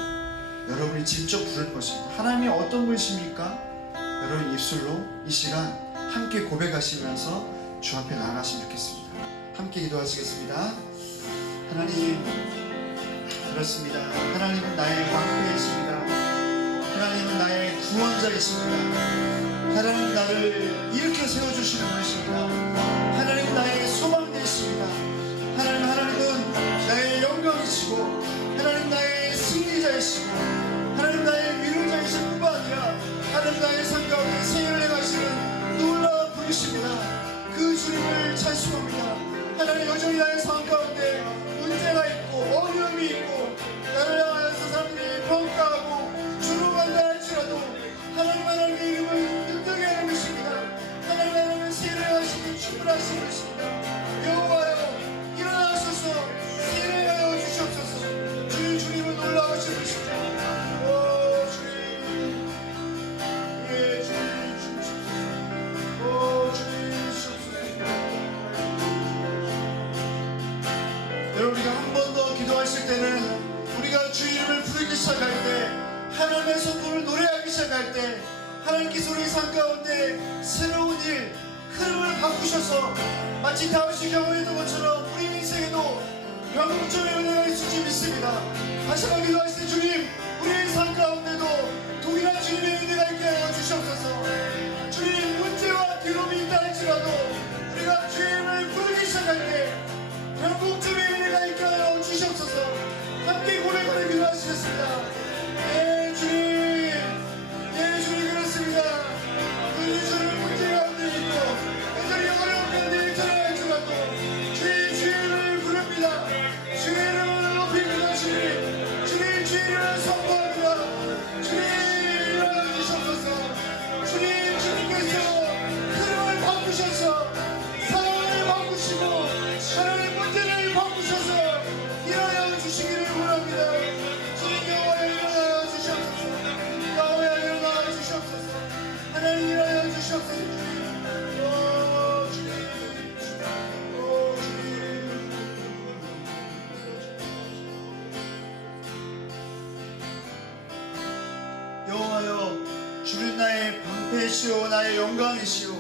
여러분이 직접 부르는 것입니다. 하나님이 어떤 분이십니까? 여러분 입술로 이 시간 함께 고백하시면서 주 앞에 나아가시면 좋겠습니다. 함께 기도하시겠습니다. 하나님, 그렇습니다. 하나님은 나의 방패이십니다. 하나님은 나의 구원자이십니다. 하나님 나를 일으켜 세워주시는 분이십니다. 하나님 나의 소망 되십니다. 하나님은 나의 영광이시고, 하나님 나의 승리자이시고, 하나님 나의 위로자이실 뿐만 아니라 하나님 나의 삶 가운데 세일을 행하시는 놀라운 분이십니다. 그 주님을 찬송합니다. 하나님, 여전히 나의 삶 가운데 문제가 있고 어려움이 있고 나를 향하여서 사람들이 평가하고 조롱한다 할지라도 하나님의 이름을 능력하게 하는 것입니다. 하나님은 세일을 하시니 충분하신 것입니다. 여호와여, 일어나셔서 세일을 하여 주시옵소서. 주님은 놀라우신 분이십니다. 오 주님, 예 주님 주시옵소서. 오 주님 주시옵소서. 여러분, 우리가 한 번 더 기도하실 때는 우리가 주 이름을 부르기 시작할 때, 하나님의 성품을 노래하기 시작할 때 하나님께서 우리 삶 가운데 새로운 일, 흐름을 바꾸셔서 마치 다윗이 경험했던 것처럼 우리 인생에도 변곡점의 은혜가 있을 줄 믿습니다. 다시 한번 기도하실 때, 주님, 우리의 삶 가운데도 동일한 주님의 은혜가 있게 하여 주시옵소서. 주님, 문제와 괴로움이 있다 할지라도 우리가 주 이름을 부르기 시작할 때 변곡점의 은혜가 있게 하여 주시옵소서. 함께 고백하며 기도하시겠습니다. 예 주님, 예 주님, 그렇습니다. 우리 주님 문제 가운데 있고 여전히 어려운 가운데 있잖아 할지라도 주님 주 이름을 부릅니다. 주 이름을 높입니다. 주님 주 이름을 선포합니다. 주님 일어나 주시옵소서. 주님, 주님께서 흐름을 바꾸셔서 상황을 바꾸시고 하나님의 문제를 바꾸셔서 일어나 주시기를 원합니다. 주님, 여호와여, 일어나 주시옵소서. 여호와여, 일어나 주시옵소서. 하나님, 일어나 주시옵소서. 오 주님, 오 주님. 여호와여, 주는 나의 방패시오 나의 영광이시오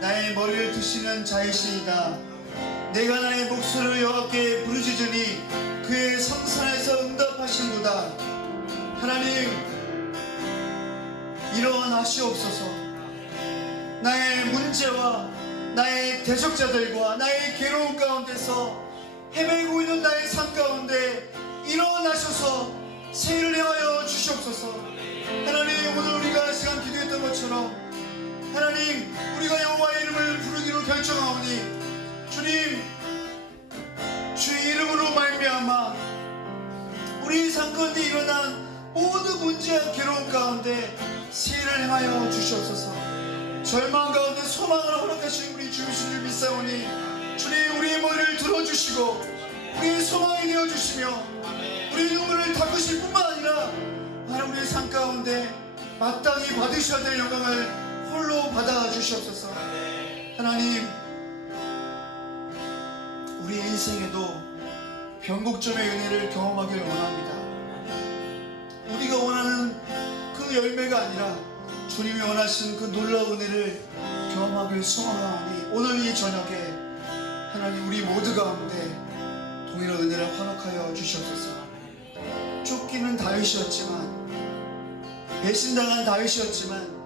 나의 머리를 드시는 자이시이다. 내가 나의 목소리를 여호와께 부르짖으니 그의 성산에서 응답하시는도다. 하나님, 일어나시옵소서. 나의 문제와 나의 대적자들과 나의 괴로움 가운데서 헤매고 있는 나의 삶 가운데 일어나셔서 세일을 행하여 주시옵소서. 하나님, 오늘 우리가 시간 기도했던 것처럼 하나님, 우리가 여호와의 이름을 부르기로 결정하오니 주님, 주의 이름으로 말미암아 우리 삶 가운데 일어난 모든 문제와 괴로움 가운데 세일을 행하여 주시옵소서. 절망 가운데 소망을 허락하신 우리 주이신 줄 믿사오니 주님, 우리의 머리를 들어주시고 우리의 소망이 되어주시며 우리의 눈물을 닦으실 뿐만 아니라 하나님, 우리의 삶 가운데 마땅히 받으셔야 될 영광을 홀로 받아 주시옵소서. 하나님, 우리 인생에도 변곡점의 은혜를 경험하기를 원합니다. 우리가 원하는 그 열매가 아니라 주님이 원하시는 그 놀라운 은혜를 경험하기를 소망하오니 오늘 이 저녁에 하나님, 우리 모두 가운데 동일한 은혜를 허락하여 주시옵소서. 쫓기는 다윗이었지만, 배신당한 다윗이었지만,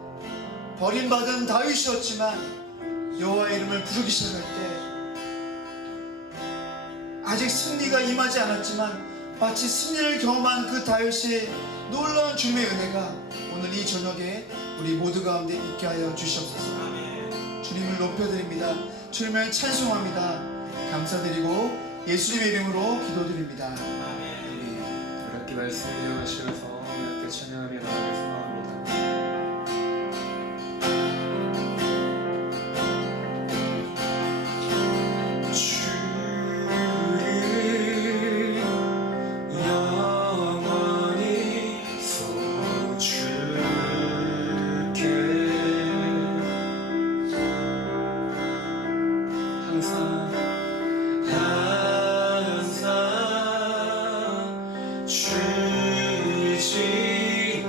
버림받은 다윗이었지만 여호와의 이름을 부르기 시작할 때 아직 승리가 임하지 않았지만 마치 승리를 경험한 그 다윗의 놀라운 주님의 은혜가 오늘 이 저녁에 우리 모두 가운데 있게 하여 주시옵소서. 주님을 높여드립니다. 주님을 찬송합니다. 감사드리고 예수님의 이름으로 기도드립니다. 우리 함께 말씀을 이어가시면서 함께 찬양하며 나가길 소망합니다. 주지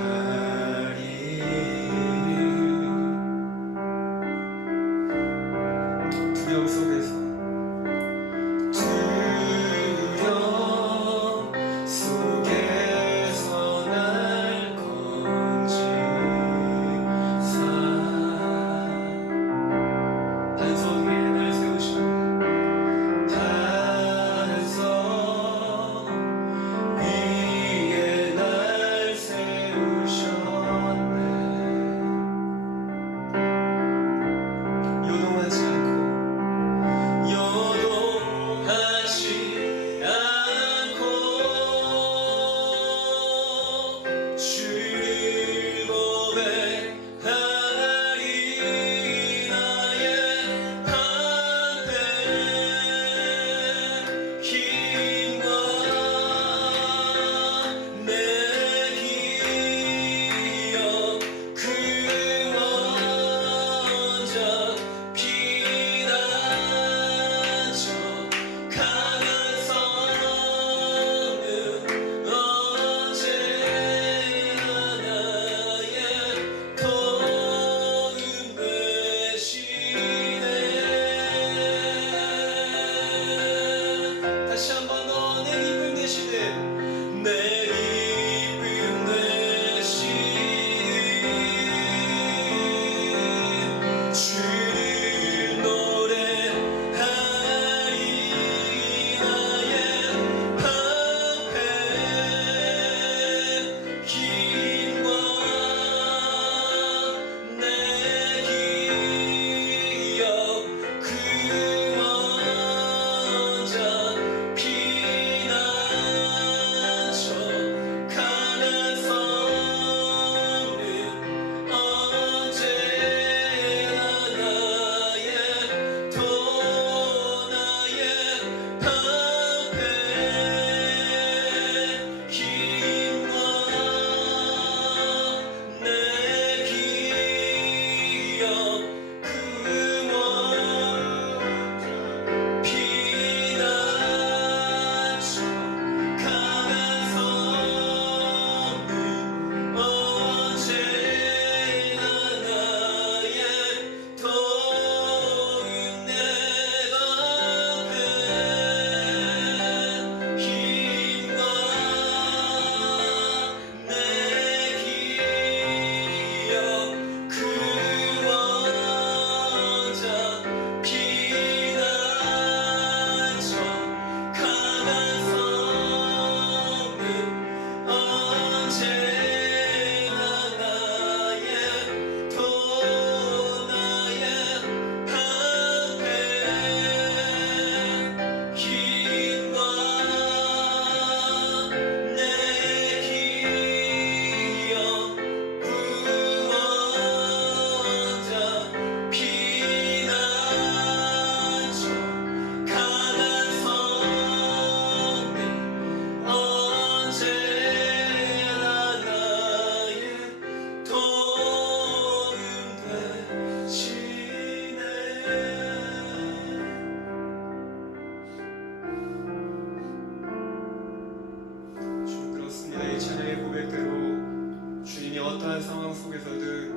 상황 속에서든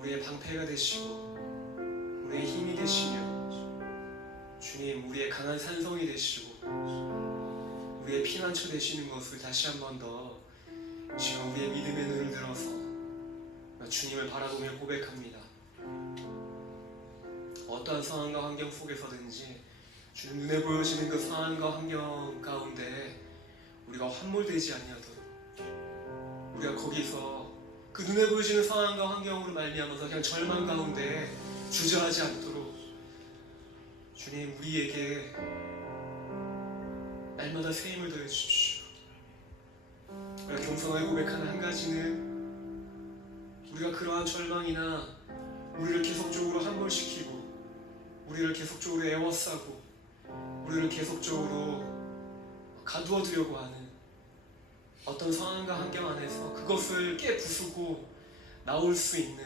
우리의 방패가 되시고 우리의 힘이 되시며 주님 우리의 강한 산성이 되시고 우리의 피난처 되시는 것을 다시 한 번 더 지금 우리의 믿음의 눈을 들어서 주님을 바라보며 고백합니다. 어떠한 상황과 환경 속에서든지 주님 눈에 보여지는 그 상황과 환경 가운데 우리가 함몰되지 아니하도록 우리가 거기서 그 눈에 보여지는 상황과 환경으로 말미암아서 그냥 절망 가운데 주저하지 않도록 주님 우리에게 날마다 새 힘을 더해 주십시오. 우리가 겸손하게 고백하는 한 가지는 우리가 그러한 절망이나 우리를 계속적으로 함몰시키고 우리를 계속적으로 애워싸고 우리를 계속적으로 가두어 두려고 하는 어떤 상황과 환경 안에서 그것을 깨부수고 나올 수 있는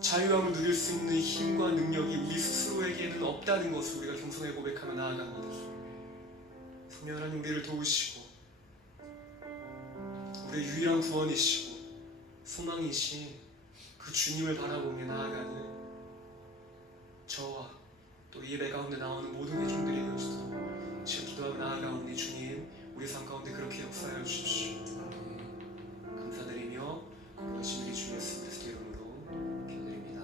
자유함을 누릴 수 있는 힘과 능력이 우리 스스로에게는 없다는 것을 우리가 겸손하게 고백하며 나아갑니다. 성령 하나님 우리를 도우시고 우리의 유일한 구원이시고 소망이신 그 주님을 바라보며 나아가는 저와 또 이 예배 가운데 나오는 모든 회중들이 되어주도록 지금 기도하며 나아가오니 주님 우리 삶 가운데 그렇게 역사하여 주십시오. 감사드리며 거룩하신 우리 주 예수 그리스도의 이름으로 기도드립니다.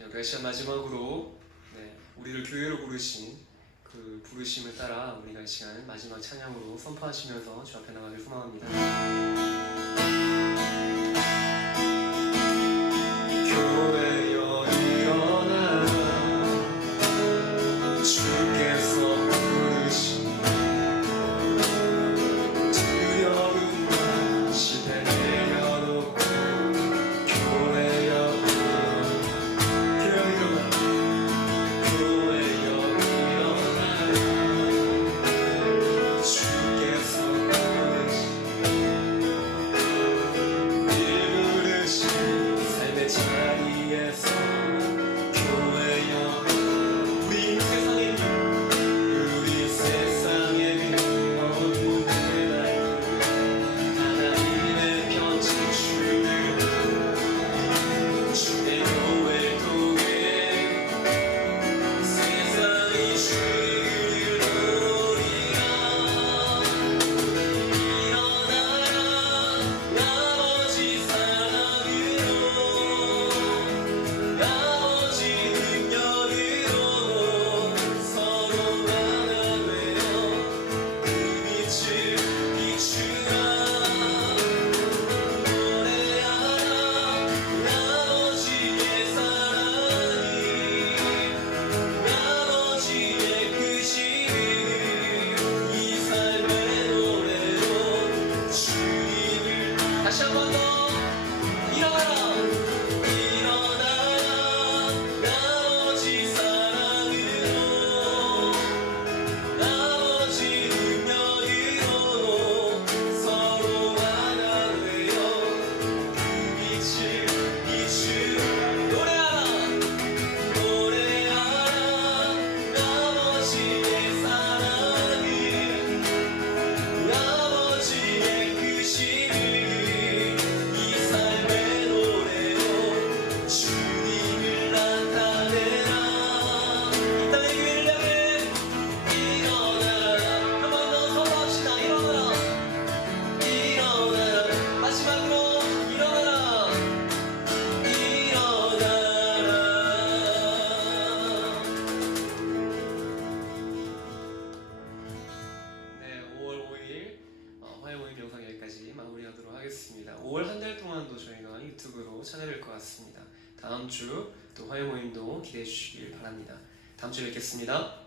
우리가 시간 마지막으로 우리를 교회로 부르신 그 부르심을 따라 우리가 이 시간 마지막 찬양으로 선포하시면서 주 앞에 나가길 소망합니다. 교회여 일어나 주께서 부르신 두려움 시대 내려놓고 교회여 일어나 교회여 일어나 주께서 부르신 삶의 자리에서 교회여 우리 세상의 빛 어두운 날 하나님의 편지 주를 주의 교회 통해 세상이 주를 노리라 일어나라 아버지 사랑으로 아버지 능력으로 서로 하나 되어 그 빛을 비추라 노래하라 아버지의 사랑이 아버지의 크심을 이 삶의 노래로 주님을 다시 한 번 더 일어나라 아버지 사랑으로 아버지 능력으로 서로 하나 되어 그 빛을 비추라 노래하라 아버지의 사랑을 아버지의 크심을 이 삶의 노래로 주님을 나타내라 이 땅의 교회를 향해 일어나라 한 번 더 선포합시다. 일어나라 마지막으로 일어나라 네, 5월 5일 화요 모임 영상 여기까지 마무리하도록 하겠습니다. 5월 한 달 동안도 저희가 유튜브로 찾아뵐 것 같습니다. 다음 주 또 화요 모임도 기대해 주시길 바랍니다. 다음 주에 뵙겠습니다.